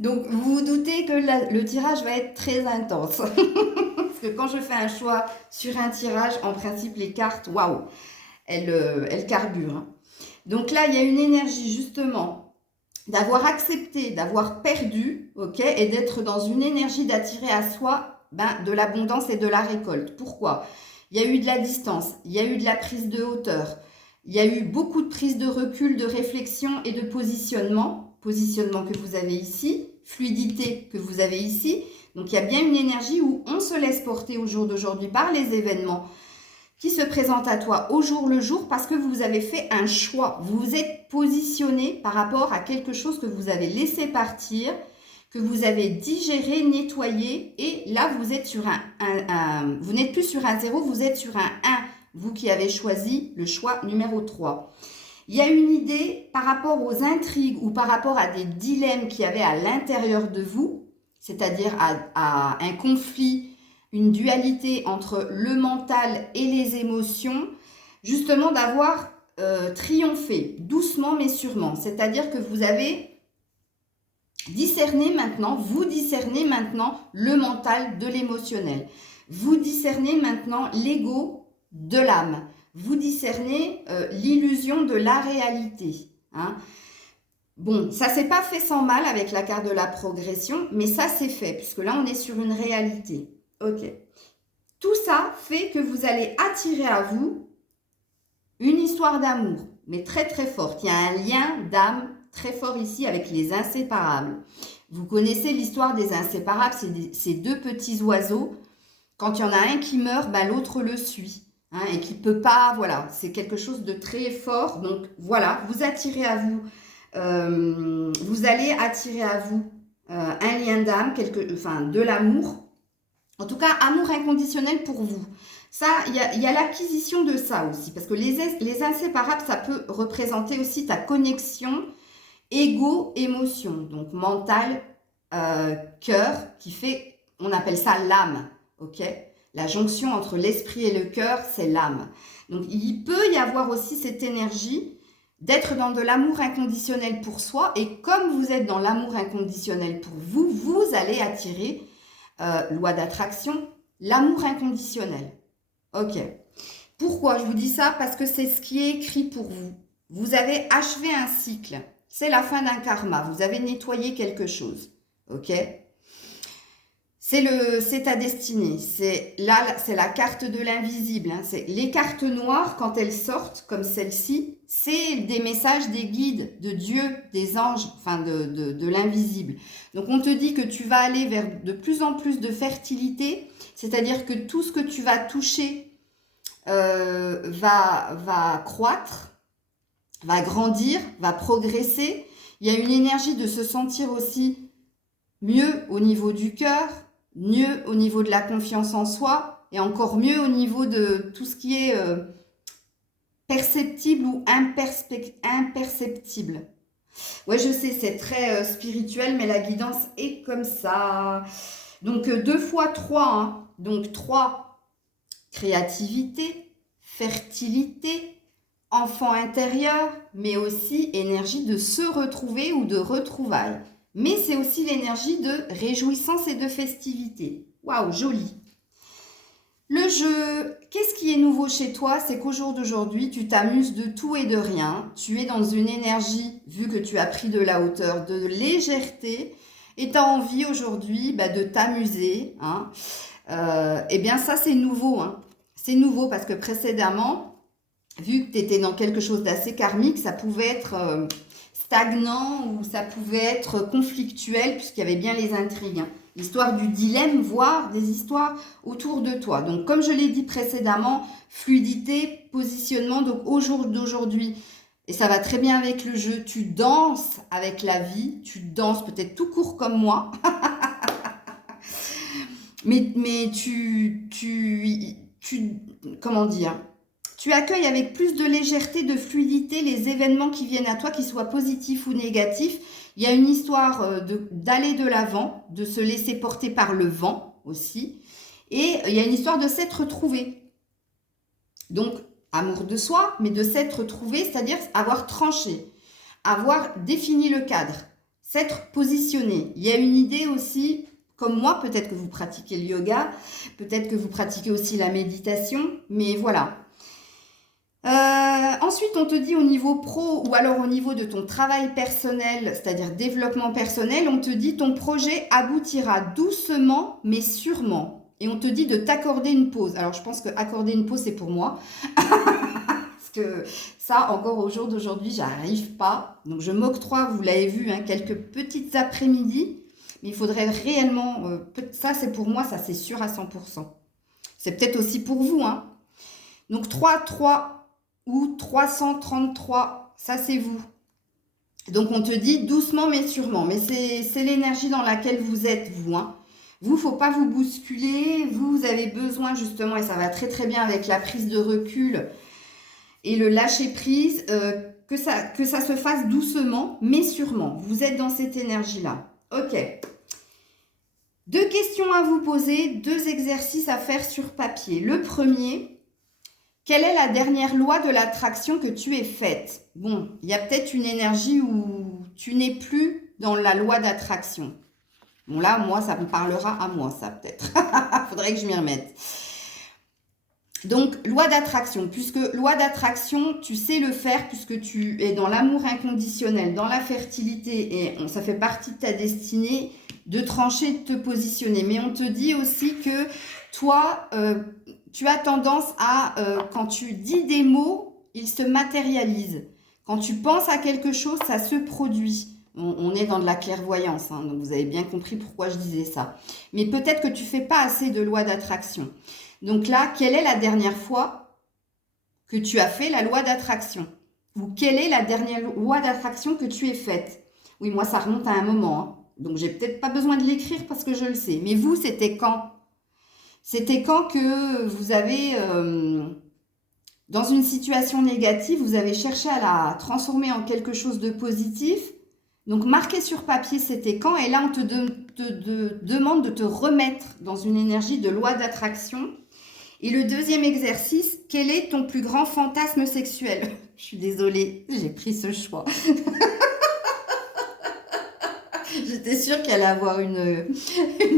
Donc, vous vous doutez que le tirage va être très intense. Parce que quand je fais un choix sur un tirage, en principe, les cartes, waouh, elles carburent. Hein. Donc là, il y a une énergie, justement, d'avoir accepté, d'avoir perdu, ok, et d'être dans une énergie d'attirer à soi de l'abondance et de la récolte. Pourquoi? Il y a eu de la distance, il y a eu de la prise de hauteur, il y a eu beaucoup de prise de recul, de réflexion et de positionnement. Positionnement que vous avez ici, fluidité que vous avez ici. Donc il y a bien une énergie où on se laisse porter au jour d'aujourd'hui par les événements qui se présentent à toi au jour le jour parce que vous avez fait un choix. Vous vous êtes positionné par rapport à quelque chose que vous avez laissé partir, que vous avez digéré, nettoyé, et là vous êtes sur vous n'êtes plus sur un 0, vous êtes sur un 1, vous qui avez choisi le choix numéro 3. Il y a une idée par rapport aux intrigues ou par rapport à des dilemmes qu'il y avait à l'intérieur de vous, c'est-à-dire à un conflit, une dualité entre le mental et les émotions, justement d'avoir triomphé, doucement mais sûrement. C'est-à-dire que vous avez discerné maintenant, vous discernez maintenant le mental de l'émotionnel. Vous discernez maintenant l'ego de l'âme. Vous discernez l'illusion de la réalité. Hein. Bon, ça s'est pas fait sans mal avec la carte de la progression, mais ça c'est fait, puisque là on est sur une réalité. Ok. Tout ça fait que vous allez attirer à vous une histoire d'amour, mais très très forte. Il y a un lien d'âme très fort ici avec les inséparables. Vous connaissez l'histoire des inséparables, c'est ces deux petits oiseaux. Quand il y en a un qui meurt, l'autre le suit. Hein, et qui peut pas, voilà, c'est quelque chose de très fort. Donc voilà, vous attirez à vous, vous allez attirer à vous un lien d'âme, de l'amour. En tout cas, amour inconditionnel pour vous. Ça, il y a l'acquisition de ça aussi. Parce que les inséparables, ça peut représenter aussi ta connexion ego-émotion. Donc mental, cœur, qui fait, on appelle ça l'âme. Ok ? La jonction entre l'esprit et le cœur, c'est l'âme. Donc il peut y avoir aussi cette énergie d'être dans de l'amour inconditionnel pour soi. Et comme vous êtes dans l'amour inconditionnel pour vous, vous allez attirer... loi d'attraction, l'amour inconditionnel. Ok. Pourquoi je vous dis ça? Parce que c'est ce qui est écrit pour vous. Vous avez achevé un cycle. C'est la fin d'un karma. Vous avez nettoyé quelque chose. Ok. C'est ta destinée. C'est la carte de l'invisible. Hein. C'est les cartes noires, quand elles sortent, comme celle-ci, c'est des messages des guides, de Dieu, des anges, enfin de l'invisible. Donc on te dit que tu vas aller vers de plus en plus de fertilité, c'est-à-dire que tout ce que tu vas toucher va croître, va grandir, va progresser. Il y a une énergie de se sentir aussi mieux au niveau du cœur, mieux au niveau de la confiance en soi et encore mieux au niveau de tout ce qui est perceptible ou imperceptible. Ouais, je sais, c'est très spirituel, mais la guidance est comme ça. Donc 2 fois 3, hein. Donc 3, créativité, fertilité, enfant intérieur, mais aussi énergie de se retrouver ou de retrouvailles. Mais c'est aussi l'énergie de réjouissance et de festivité. Waouh, joli. Le jeu, qu'est-ce qui est nouveau chez toi? C'est qu'au jour d'aujourd'hui, tu t'amuses de tout et de rien. Tu es dans une énergie, vu que tu as pris de la hauteur, de légèreté, et tu as envie aujourd'hui de t'amuser. Hein. Eh bien, ça, c'est nouveau. Hein. C'est nouveau parce que précédemment, vu que tu étais dans quelque chose d'assez karmique, ça pouvait être stagnant ou ça pouvait être conflictuel puisqu'il y avait bien les intrigues. Hein. L'histoire du dilemme, voire des histoires autour de toi. Donc, comme je l'ai dit précédemment, fluidité, positionnement. Donc, au jour d'aujourd'hui, et ça va très bien avec le jeu, tu danses avec la vie, tu danses peut-être tout court comme moi, mais comment dire, tu accueilles avec plus de légèreté, de fluidité les événements qui viennent à toi, qu'ils soient positifs ou négatifs. Il y a une histoire d'aller de l'avant, de se laisser porter par le vent aussi. Et il y a une histoire de s'être trouvé. Donc, amour de soi, mais de s'être trouvé, c'est-à-dire avoir tranché, avoir défini le cadre, s'être positionné. Il y a une idée aussi, comme moi, peut-être que vous pratiquez le yoga, peut-être que vous pratiquez aussi la méditation, mais voilà. Ensuite, on te dit au niveau pro ou alors au niveau de ton travail personnel, c'est-à-dire développement personnel, on te dit ton projet aboutira doucement mais sûrement. Et on te dit de t'accorder une pause. Alors, je pense que accorder une pause, c'est pour moi. Parce que ça, encore au jour d'aujourd'hui, j'arrive pas. Donc, je m'octroie, vous l'avez vu, hein, quelques petites après-midi. Mais il faudrait réellement... ça, c'est pour moi, ça, c'est sûr à 100%. C'est peut-être aussi pour vous, hein. Donc, 3 ou 333, ça c'est vous. Donc on te dit doucement mais sûrement, mais c'est l'énergie dans laquelle vous êtes, vous. Hein. Vous, faut pas vous bousculer, vous avez besoin justement, et ça va très très bien avec la prise de recul et le lâcher prise, que ça se fasse doucement mais sûrement. Vous êtes dans cette énergie-là. Ok. 2 questions à vous poser, 2 exercices à faire sur papier. Le premier... Quelle est la dernière loi de l'attraction que tu aies faite? Bon, il y a peut-être une énergie où tu n'es plus dans la loi d'attraction. Bon, là, moi, ça me parlera à moi, ça, peut-être. Faudrait que je m'y remette. Donc, loi d'attraction. Puisque loi d'attraction, tu sais le faire puisque tu es dans l'amour inconditionnel, dans la fertilité, et ça fait partie de ta destinée de trancher, de te positionner. Mais on te dit aussi que toi... tu as tendance à, quand tu dis des mots, ils se matérialisent. Quand tu penses à quelque chose, ça se produit. On est dans de la clairvoyance, hein, donc vous avez bien compris pourquoi je disais ça. Mais peut-être que tu ne fais pas assez de loi d'attraction. Donc là, quelle est la dernière fois que tu as fait la loi d'attraction? Ou quelle est la dernière loi d'attraction que tu aies faite? Oui, moi, ça remonte à un moment. Hein. Donc, j'ai peut-être pas besoin de l'écrire parce que je le sais. Mais vous, c'était quand? C'était quand que vous avez, dans une situation négative, vous avez cherché à la transformer en quelque chose de positif. Donc, marqué sur papier, c'était quand. Et là, on te demande de te remettre dans une énergie de loi d'attraction. Et le deuxième exercice, quel est ton plus grand fantasme sexuel? Je suis désolée, j'ai pris ce choix. J'étais sûre qu'elle allait avoir une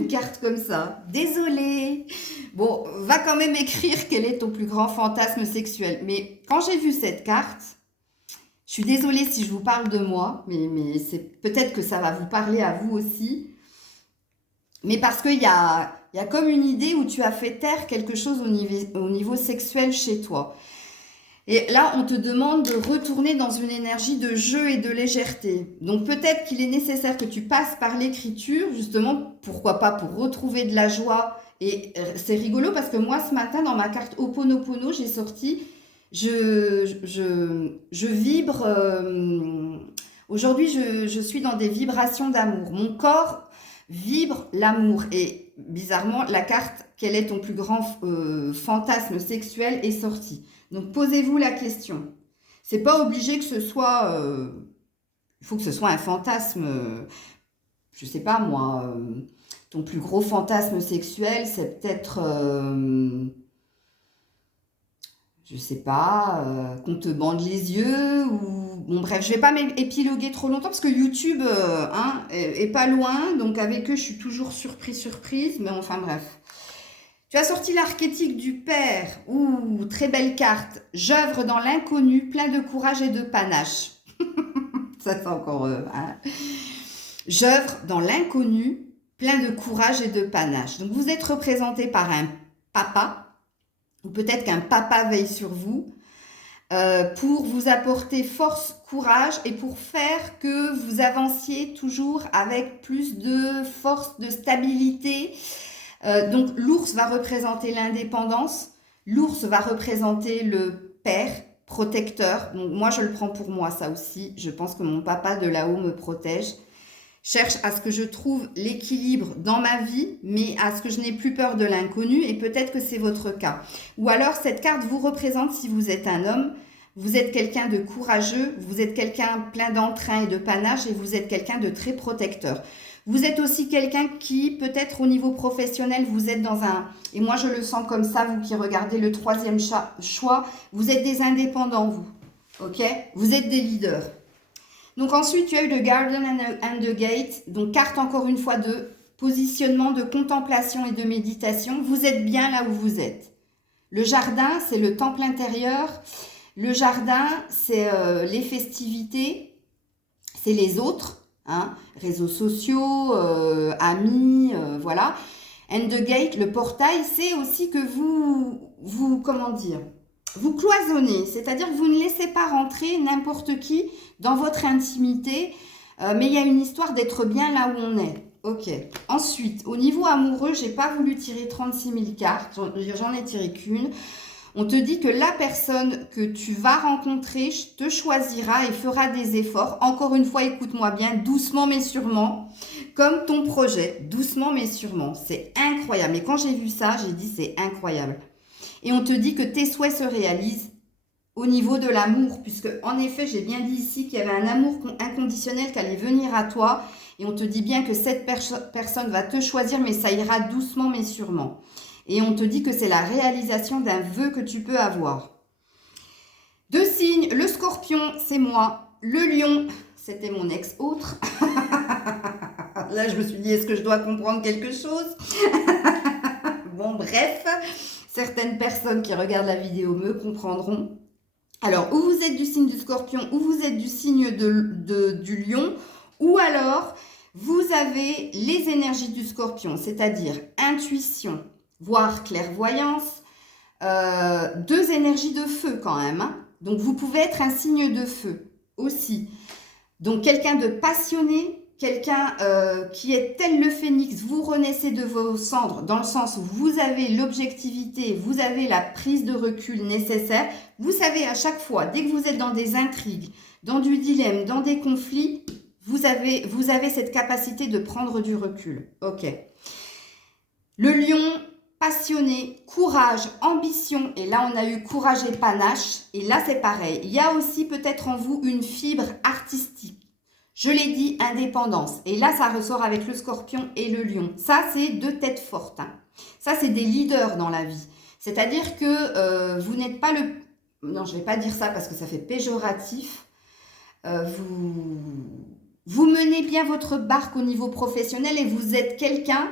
carte comme ça. Désolée. Bon, va quand même écrire quel est ton plus grand fantasme sexuel. Mais quand j'ai vu cette carte, je suis désolée si je vous parle de moi, mais c'est peut-être que ça va vous parler à vous aussi. Mais parce qu'il y a comme une idée où tu as fait taire quelque chose au niveau sexuel chez toi. Et là, on te demande de retourner dans une énergie de jeu et de légèreté. Donc peut-être qu'il est nécessaire que tu passes par l'écriture, justement, pourquoi pas pour retrouver de la joie. Et c'est rigolo parce que moi, ce matin, dans ma carte Ho'oponopono, j'ai sorti, je vibre, aujourd'hui, je suis dans des vibrations d'amour. Mon corps vibre l'amour. Et bizarrement, la carte « Quel est ton plus grand fantasme sexuel ?» est sortie. Donc, posez-vous la question. C'est pas obligé que ce soit... il faut que ce soit un fantasme, je sais pas moi, ton plus gros fantasme sexuel, c'est peut-être, je sais pas, qu'on te bande les yeux ou... Bon, bref, je vais pas m'épiloguer trop longtemps parce que YouTube hein, est pas loin. Donc, avec eux, je suis toujours surprise. Mais enfin, bref. Tu as sorti l'archétype du père. Ouh, très belle carte. J'œuvre dans l'inconnu, plein de courage et de panache. Ça, c'est encore... hein. J'œuvre dans l'inconnu, plein de courage et de panache. Donc, vous êtes représenté par un papa, ou peut-être qu'un papa veille sur vous, pour vous apporter force, courage et pour faire que vous avanciez toujours avec plus de force, de stabilité. Donc l'ours va représenter l'indépendance, l'ours va représenter le père protecteur. Donc moi je le prends pour moi ça aussi, je pense que mon papa de là-haut me protège. Cherche à ce que je trouve l'équilibre dans ma vie, mais à ce que je n'ai plus peur de l'inconnu, et peut-être que c'est votre cas. Ou alors, cette carte vous représente, si vous êtes un homme, vous êtes quelqu'un de courageux, vous êtes quelqu'un plein d'entrain et de panache, et vous êtes quelqu'un de très protecteur. Vous êtes aussi quelqu'un qui, peut-être au niveau professionnel, vous êtes dans un... Et moi, je le sens comme ça, vous qui regardez le troisième choix, vous êtes des indépendants, vous. Ok? Vous êtes des leaders. Donc ensuite, tu as eu le Garden and the Gate, donc carte encore une fois de positionnement, de contemplation et de méditation. Vous êtes bien là où vous êtes. Le jardin, c'est le temple intérieur. Le jardin, c'est les festivités, c'est les autres, hein, réseaux sociaux, amis, voilà. And the gate, le portail, c'est aussi que comment dire, vous cloisonnez, c'est-à-dire que vous ne laissez pas rentrer n'importe qui dans votre intimité, mais il y a une histoire d'être bien là où on est. Ok. Ensuite, au niveau amoureux, j'ai pas voulu tirer 36 000 cartes, j'en ai tiré qu'une. On te dit que la personne que tu vas rencontrer te choisira et fera des efforts. Encore une fois, écoute-moi bien, doucement mais sûrement, comme ton projet, doucement mais sûrement. C'est incroyable. Et quand j'ai vu ça, j'ai dit c'est incroyable. Et on te dit que tes souhaits se réalisent au niveau de l'amour, puisque en effet, j'ai bien dit ici qu'il y avait un amour inconditionnel qui allait venir à toi. Et on te dit bien que cette personne va te choisir, mais ça ira doucement mais sûrement. Et on te dit que c'est la réalisation d'un vœu que tu peux avoir. 2 signes, le scorpion, c'est moi. Le lion, c'était mon ex-autre. Là, je me suis dit, est-ce que je dois comprendre quelque chose? Bon, bref, certaines personnes qui regardent la vidéo me comprendront. Alors, ou vous êtes du signe du scorpion, ou vous êtes du signe du lion, ou alors, vous avez les énergies du scorpion, c'est-à-dire intuition, voire clairvoyance, 2 énergies de feu quand même. Hein. Donc, vous pouvez être un signe de feu aussi. Donc, quelqu'un de passionné, quelqu'un qui est tel le phénix, vous renaissez de vos cendres, dans le sens où vous avez l'objectivité, vous avez la prise de recul nécessaire. Vous savez, à chaque fois, dès que vous êtes dans des intrigues, dans du dilemme, dans des conflits, vous avez cette capacité de prendre du recul. Ok. Le lion, passionné, courage, ambition. Et là, on a eu courage et panache. Et là, c'est pareil. Il y a aussi peut-être en vous une fibre artistique. Je l'ai dit, indépendance. Et là, ça ressort avec le scorpion et le lion. Ça, c'est 2 têtes fortes. Hein. Ça, c'est des leaders dans la vie. C'est-à-dire que vous n'êtes pas le... Non, je ne vais pas dire ça parce que ça fait péjoratif. Vous menez bien votre barque au niveau professionnel et vous êtes quelqu'un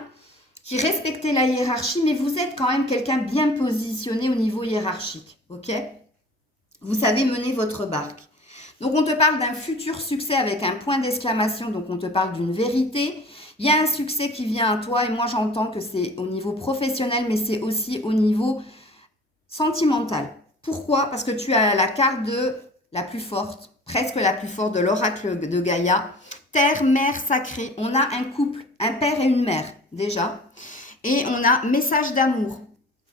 qui respectez la hiérarchie, mais vous êtes quand même quelqu'un bien positionné au niveau hiérarchique, ok? Vous savez mener votre barque. Donc, on te parle d'un futur succès avec un point d'exclamation, donc on te parle d'une vérité. Il y a un succès qui vient à toi et moi, j'entends que c'est au niveau professionnel, mais c'est aussi au niveau sentimental. Pourquoi? Parce que tu as la carte de la plus forte, presque la plus forte de l'oracle de Gaïa. Terre, mère sacrée. On a un couple, un père et une mère, déjà. Et on a message d'amour.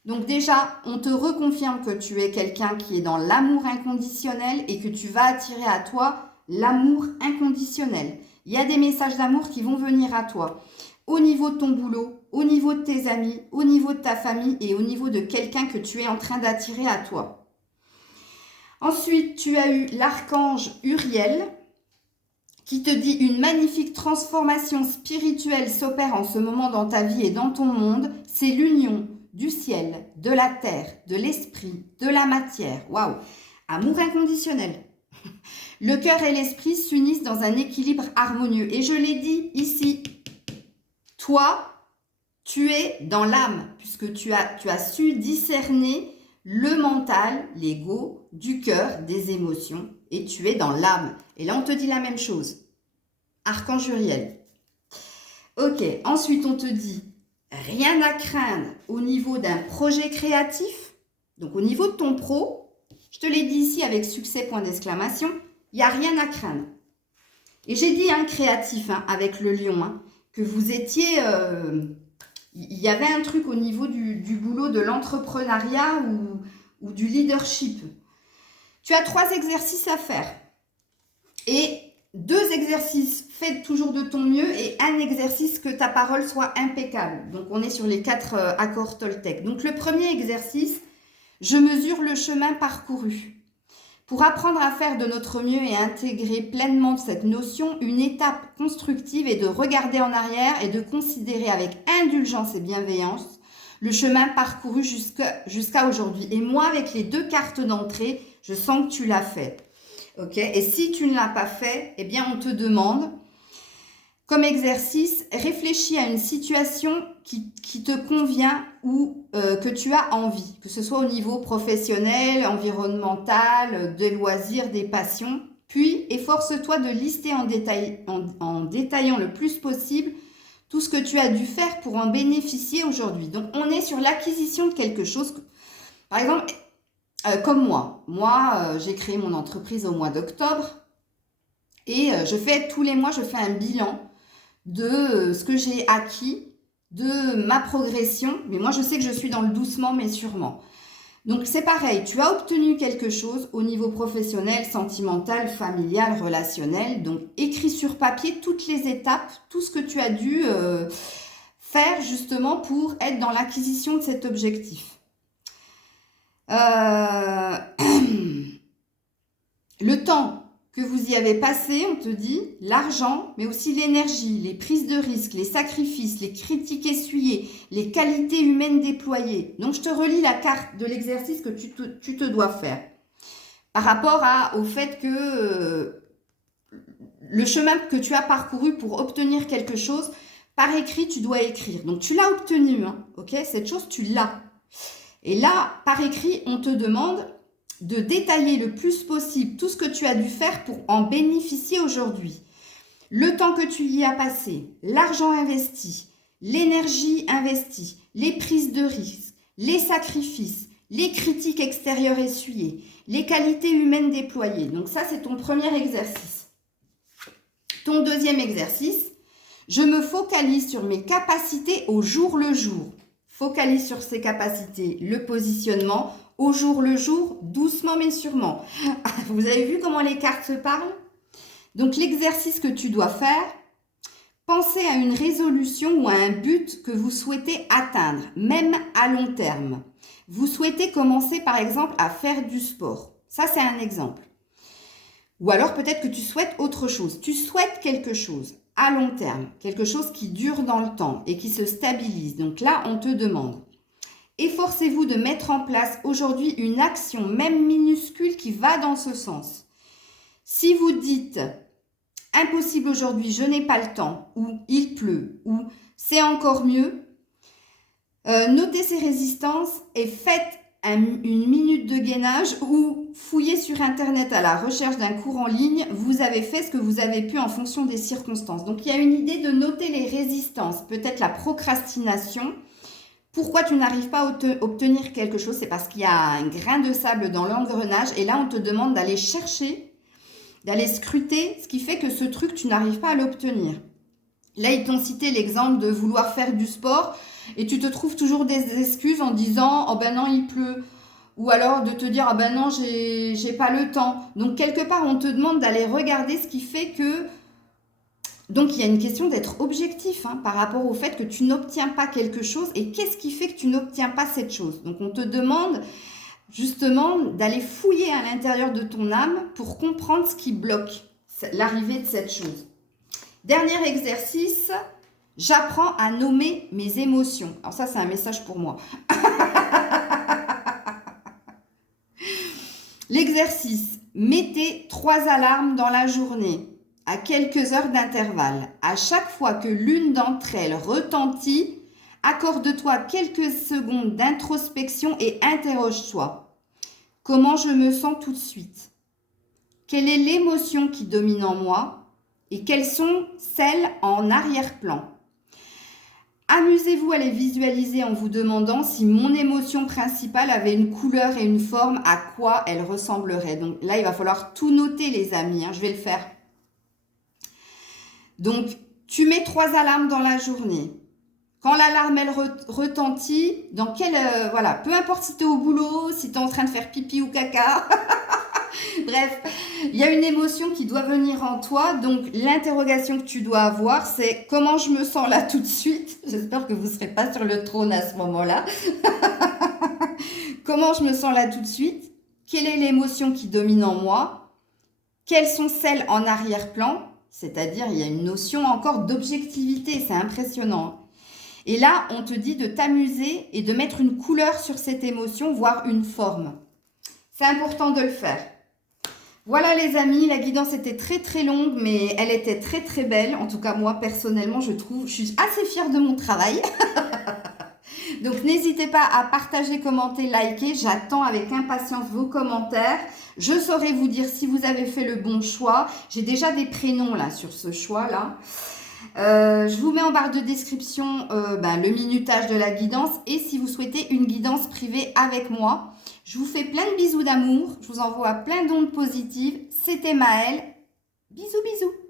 Donc déjà, on te reconfirme que tu es quelqu'un qui est dans l'amour inconditionnel et que tu vas attirer à toi l'amour inconditionnel. Il y a des messages d'amour qui vont venir à toi. Au niveau de ton boulot, au niveau de tes amis, au niveau de ta famille et au niveau de quelqu'un que tu es en train d'attirer à toi. Ensuite, tu as eu l'archange Uriel qui te dit une magnifique transformation spirituelle s'opère en ce moment dans ta vie et dans ton monde. C'est l'union du ciel, de la terre, de l'esprit, de la matière. Waouh! Amour inconditionnel. Le cœur et l'esprit s'unissent dans un équilibre harmonieux. Et je l'ai dit ici, toi, tu es dans l'âme, puisque tu as su discerner le mental, l'ego, du cœur, des émotions, et tu es dans l'âme. Et là, on te dit la même chose. Archange Uriel. Ok, ensuite, on te dit rien à craindre au niveau d'un projet créatif. Donc, au niveau de ton pro, je te l'ai dit ici avec succès, point d'exclamation, il n'y a rien à craindre. Et j'ai dit créatif avec le lion, que vous étiez... il y avait un truc au niveau du boulot de l'entrepreneuriat ou du leadership. Tu as 3 exercices à faire. Et 2 exercices, fais toujours de ton mieux et un exercice que ta parole soit impeccable. Donc, on est sur les 4 accords Toltec. Donc, le premier exercice, je mesure le chemin parcouru. Pour apprendre à faire de notre mieux et intégrer pleinement cette notion, une étape constructive est de regarder en arrière et de considérer avec indulgence et bienveillance le chemin parcouru jusqu'à aujourd'hui. Et moi, avec les 2 cartes d'entrée, je sens que tu l'as fait. Okay? Et si tu ne l'as pas fait, eh bien, on te demande Comme exercice, réfléchis à une situation qui te convient ou que tu as envie, que ce soit au niveau professionnel, environnemental, des loisirs, des passions. Puis, efforce-toi de lister en détaillant le plus possible tout ce que tu as dû faire pour en bénéficier aujourd'hui. Donc, on est sur l'acquisition de quelque chose. Par exemple, comme moi. Moi, j'ai créé mon entreprise au mois d'octobre et tous les mois, je fais un bilan de ce que j'ai acquis, de ma progression. Mais moi, je sais que je suis dans le doucement, mais sûrement. Donc, c'est pareil. Tu as obtenu quelque chose au niveau professionnel, sentimental, familial, relationnel. Donc, écris sur papier toutes les étapes, tout ce que tu as dû faire justement pour être dans l'acquisition de cet objectif. Le temps que vous y avez passé, on te dit, l'argent, mais aussi l'énergie, les prises de risques, les sacrifices, les critiques essuyées, les qualités humaines déployées. Donc, je te relis la carte de l'exercice que tu te dois faire. Par rapport au fait que le chemin que tu as parcouru pour obtenir quelque chose, par écrit, tu dois écrire. Donc, tu l'as obtenu, hein, ok? Cette chose, tu l'as. Et là, par écrit, on te demande de détailler le plus possible tout ce que tu as dû faire pour en bénéficier aujourd'hui. Le temps que tu y as passé, l'argent investi, l'énergie investie, les prises de risques, les sacrifices, les critiques extérieures essuyées, les qualités humaines déployées. Donc ça, c'est ton premier exercice. Ton deuxième exercice, je me focalise sur mes capacités au jour le jour. Focalise sur ses capacités, le positionnement, au jour le jour, doucement mais sûrement. Vous avez vu comment les cartes se parlent? Donc l'exercice que tu dois faire, pensez à une résolution ou à un but que vous souhaitez atteindre, même à long terme. Vous souhaitez commencer par exemple à faire du sport. Ça, c'est un exemple. Ou alors peut-être que tu souhaites autre chose. Tu souhaites quelque chose à long terme, quelque chose qui dure dans le temps et qui se stabilise. Donc là, on te demande, efforcez-vous de mettre en place aujourd'hui une action, même minuscule, qui va dans ce sens. Si vous dites, impossible aujourd'hui, je n'ai pas le temps, ou il pleut, ou c'est encore mieux, notez ces résistances et faites une minute de gainage ou fouillez sur Internet à la recherche d'un cours en ligne. Vous avez fait ce que vous avez pu en fonction des circonstances. Donc, il y a une idée de noter les résistances, peut-être la procrastination. Pourquoi tu n'arrives pas à obtenir quelque chose? C'est parce qu'il y a un grain de sable dans l'engrenage et là, on te demande d'aller chercher, d'aller scruter, ce qui fait que ce truc, tu n'arrives pas à l'obtenir. Là, ils t'ont cité l'exemple de vouloir faire du sport et tu te trouves toujours des excuses en disant « Oh ben non, il pleut ». Ou alors de te dire « Ah ben non, j'ai pas le temps ». Donc, quelque part, on te demande d'aller regarder ce qui fait que... Donc, il y a une question d'être objectif par rapport au fait que tu n'obtiens pas quelque chose et qu'est-ce qui fait que tu n'obtiens pas cette chose. Donc, on te demande justement d'aller fouiller à l'intérieur de ton âme pour comprendre ce qui bloque l'arrivée de cette chose. Dernier exercice, j'apprends à nommer mes émotions. Alors ça, c'est un message pour moi. L'exercice, mettez 3 alarmes dans la journée à quelques heures d'intervalle. À chaque fois que l'une d'entre elles retentit, accorde-toi quelques secondes d'introspection et interroge-toi. Comment je me sens tout de suite? Quelle est l'émotion qui domine en moi? Et quelles sont celles en arrière-plan? Amusez-vous à les visualiser en vous demandant si mon émotion principale avait une couleur et une forme, à quoi elle ressemblerait. Donc là, il va falloir tout noter, les amis. Je vais le faire. Donc, tu mets 3 alarmes dans la journée. Quand l'alarme, elle retentit, dans quelle... voilà, peu importe si tu es au boulot, si tu es en train de faire pipi ou caca... Bref, il y a une émotion qui doit venir en toi. Donc, l'interrogation que tu dois avoir, c'est comment je me sens là tout de suite. J'espère que vous ne serez pas sur le trône à ce moment-là. Comment je me sens là tout de suite? Quelle est l'émotion qui domine en moi? Quelles sont celles en arrière-plan? C'est-à-dire, il y a une notion encore d'objectivité. C'est impressionnant. Et là, on te dit de t'amuser et de mettre une couleur sur cette émotion, voire une forme. C'est important de le faire. Voilà les amis, la guidance était très très longue, mais elle était très très belle. En tout cas, moi personnellement, je suis assez fière de mon travail. Donc n'hésitez pas à partager, commenter, liker. J'attends avec impatience vos commentaires. Je saurai vous dire si vous avez fait le bon choix. J'ai déjà des prénoms là sur ce choix-là. Je vous mets en barre de description le minutage de la guidance et si vous souhaitez une guidance privée avec moi. Je vous fais plein de bisous d'amour. Je vous envoie plein d'ondes positives. C'était Maëlle. Bisous bisous.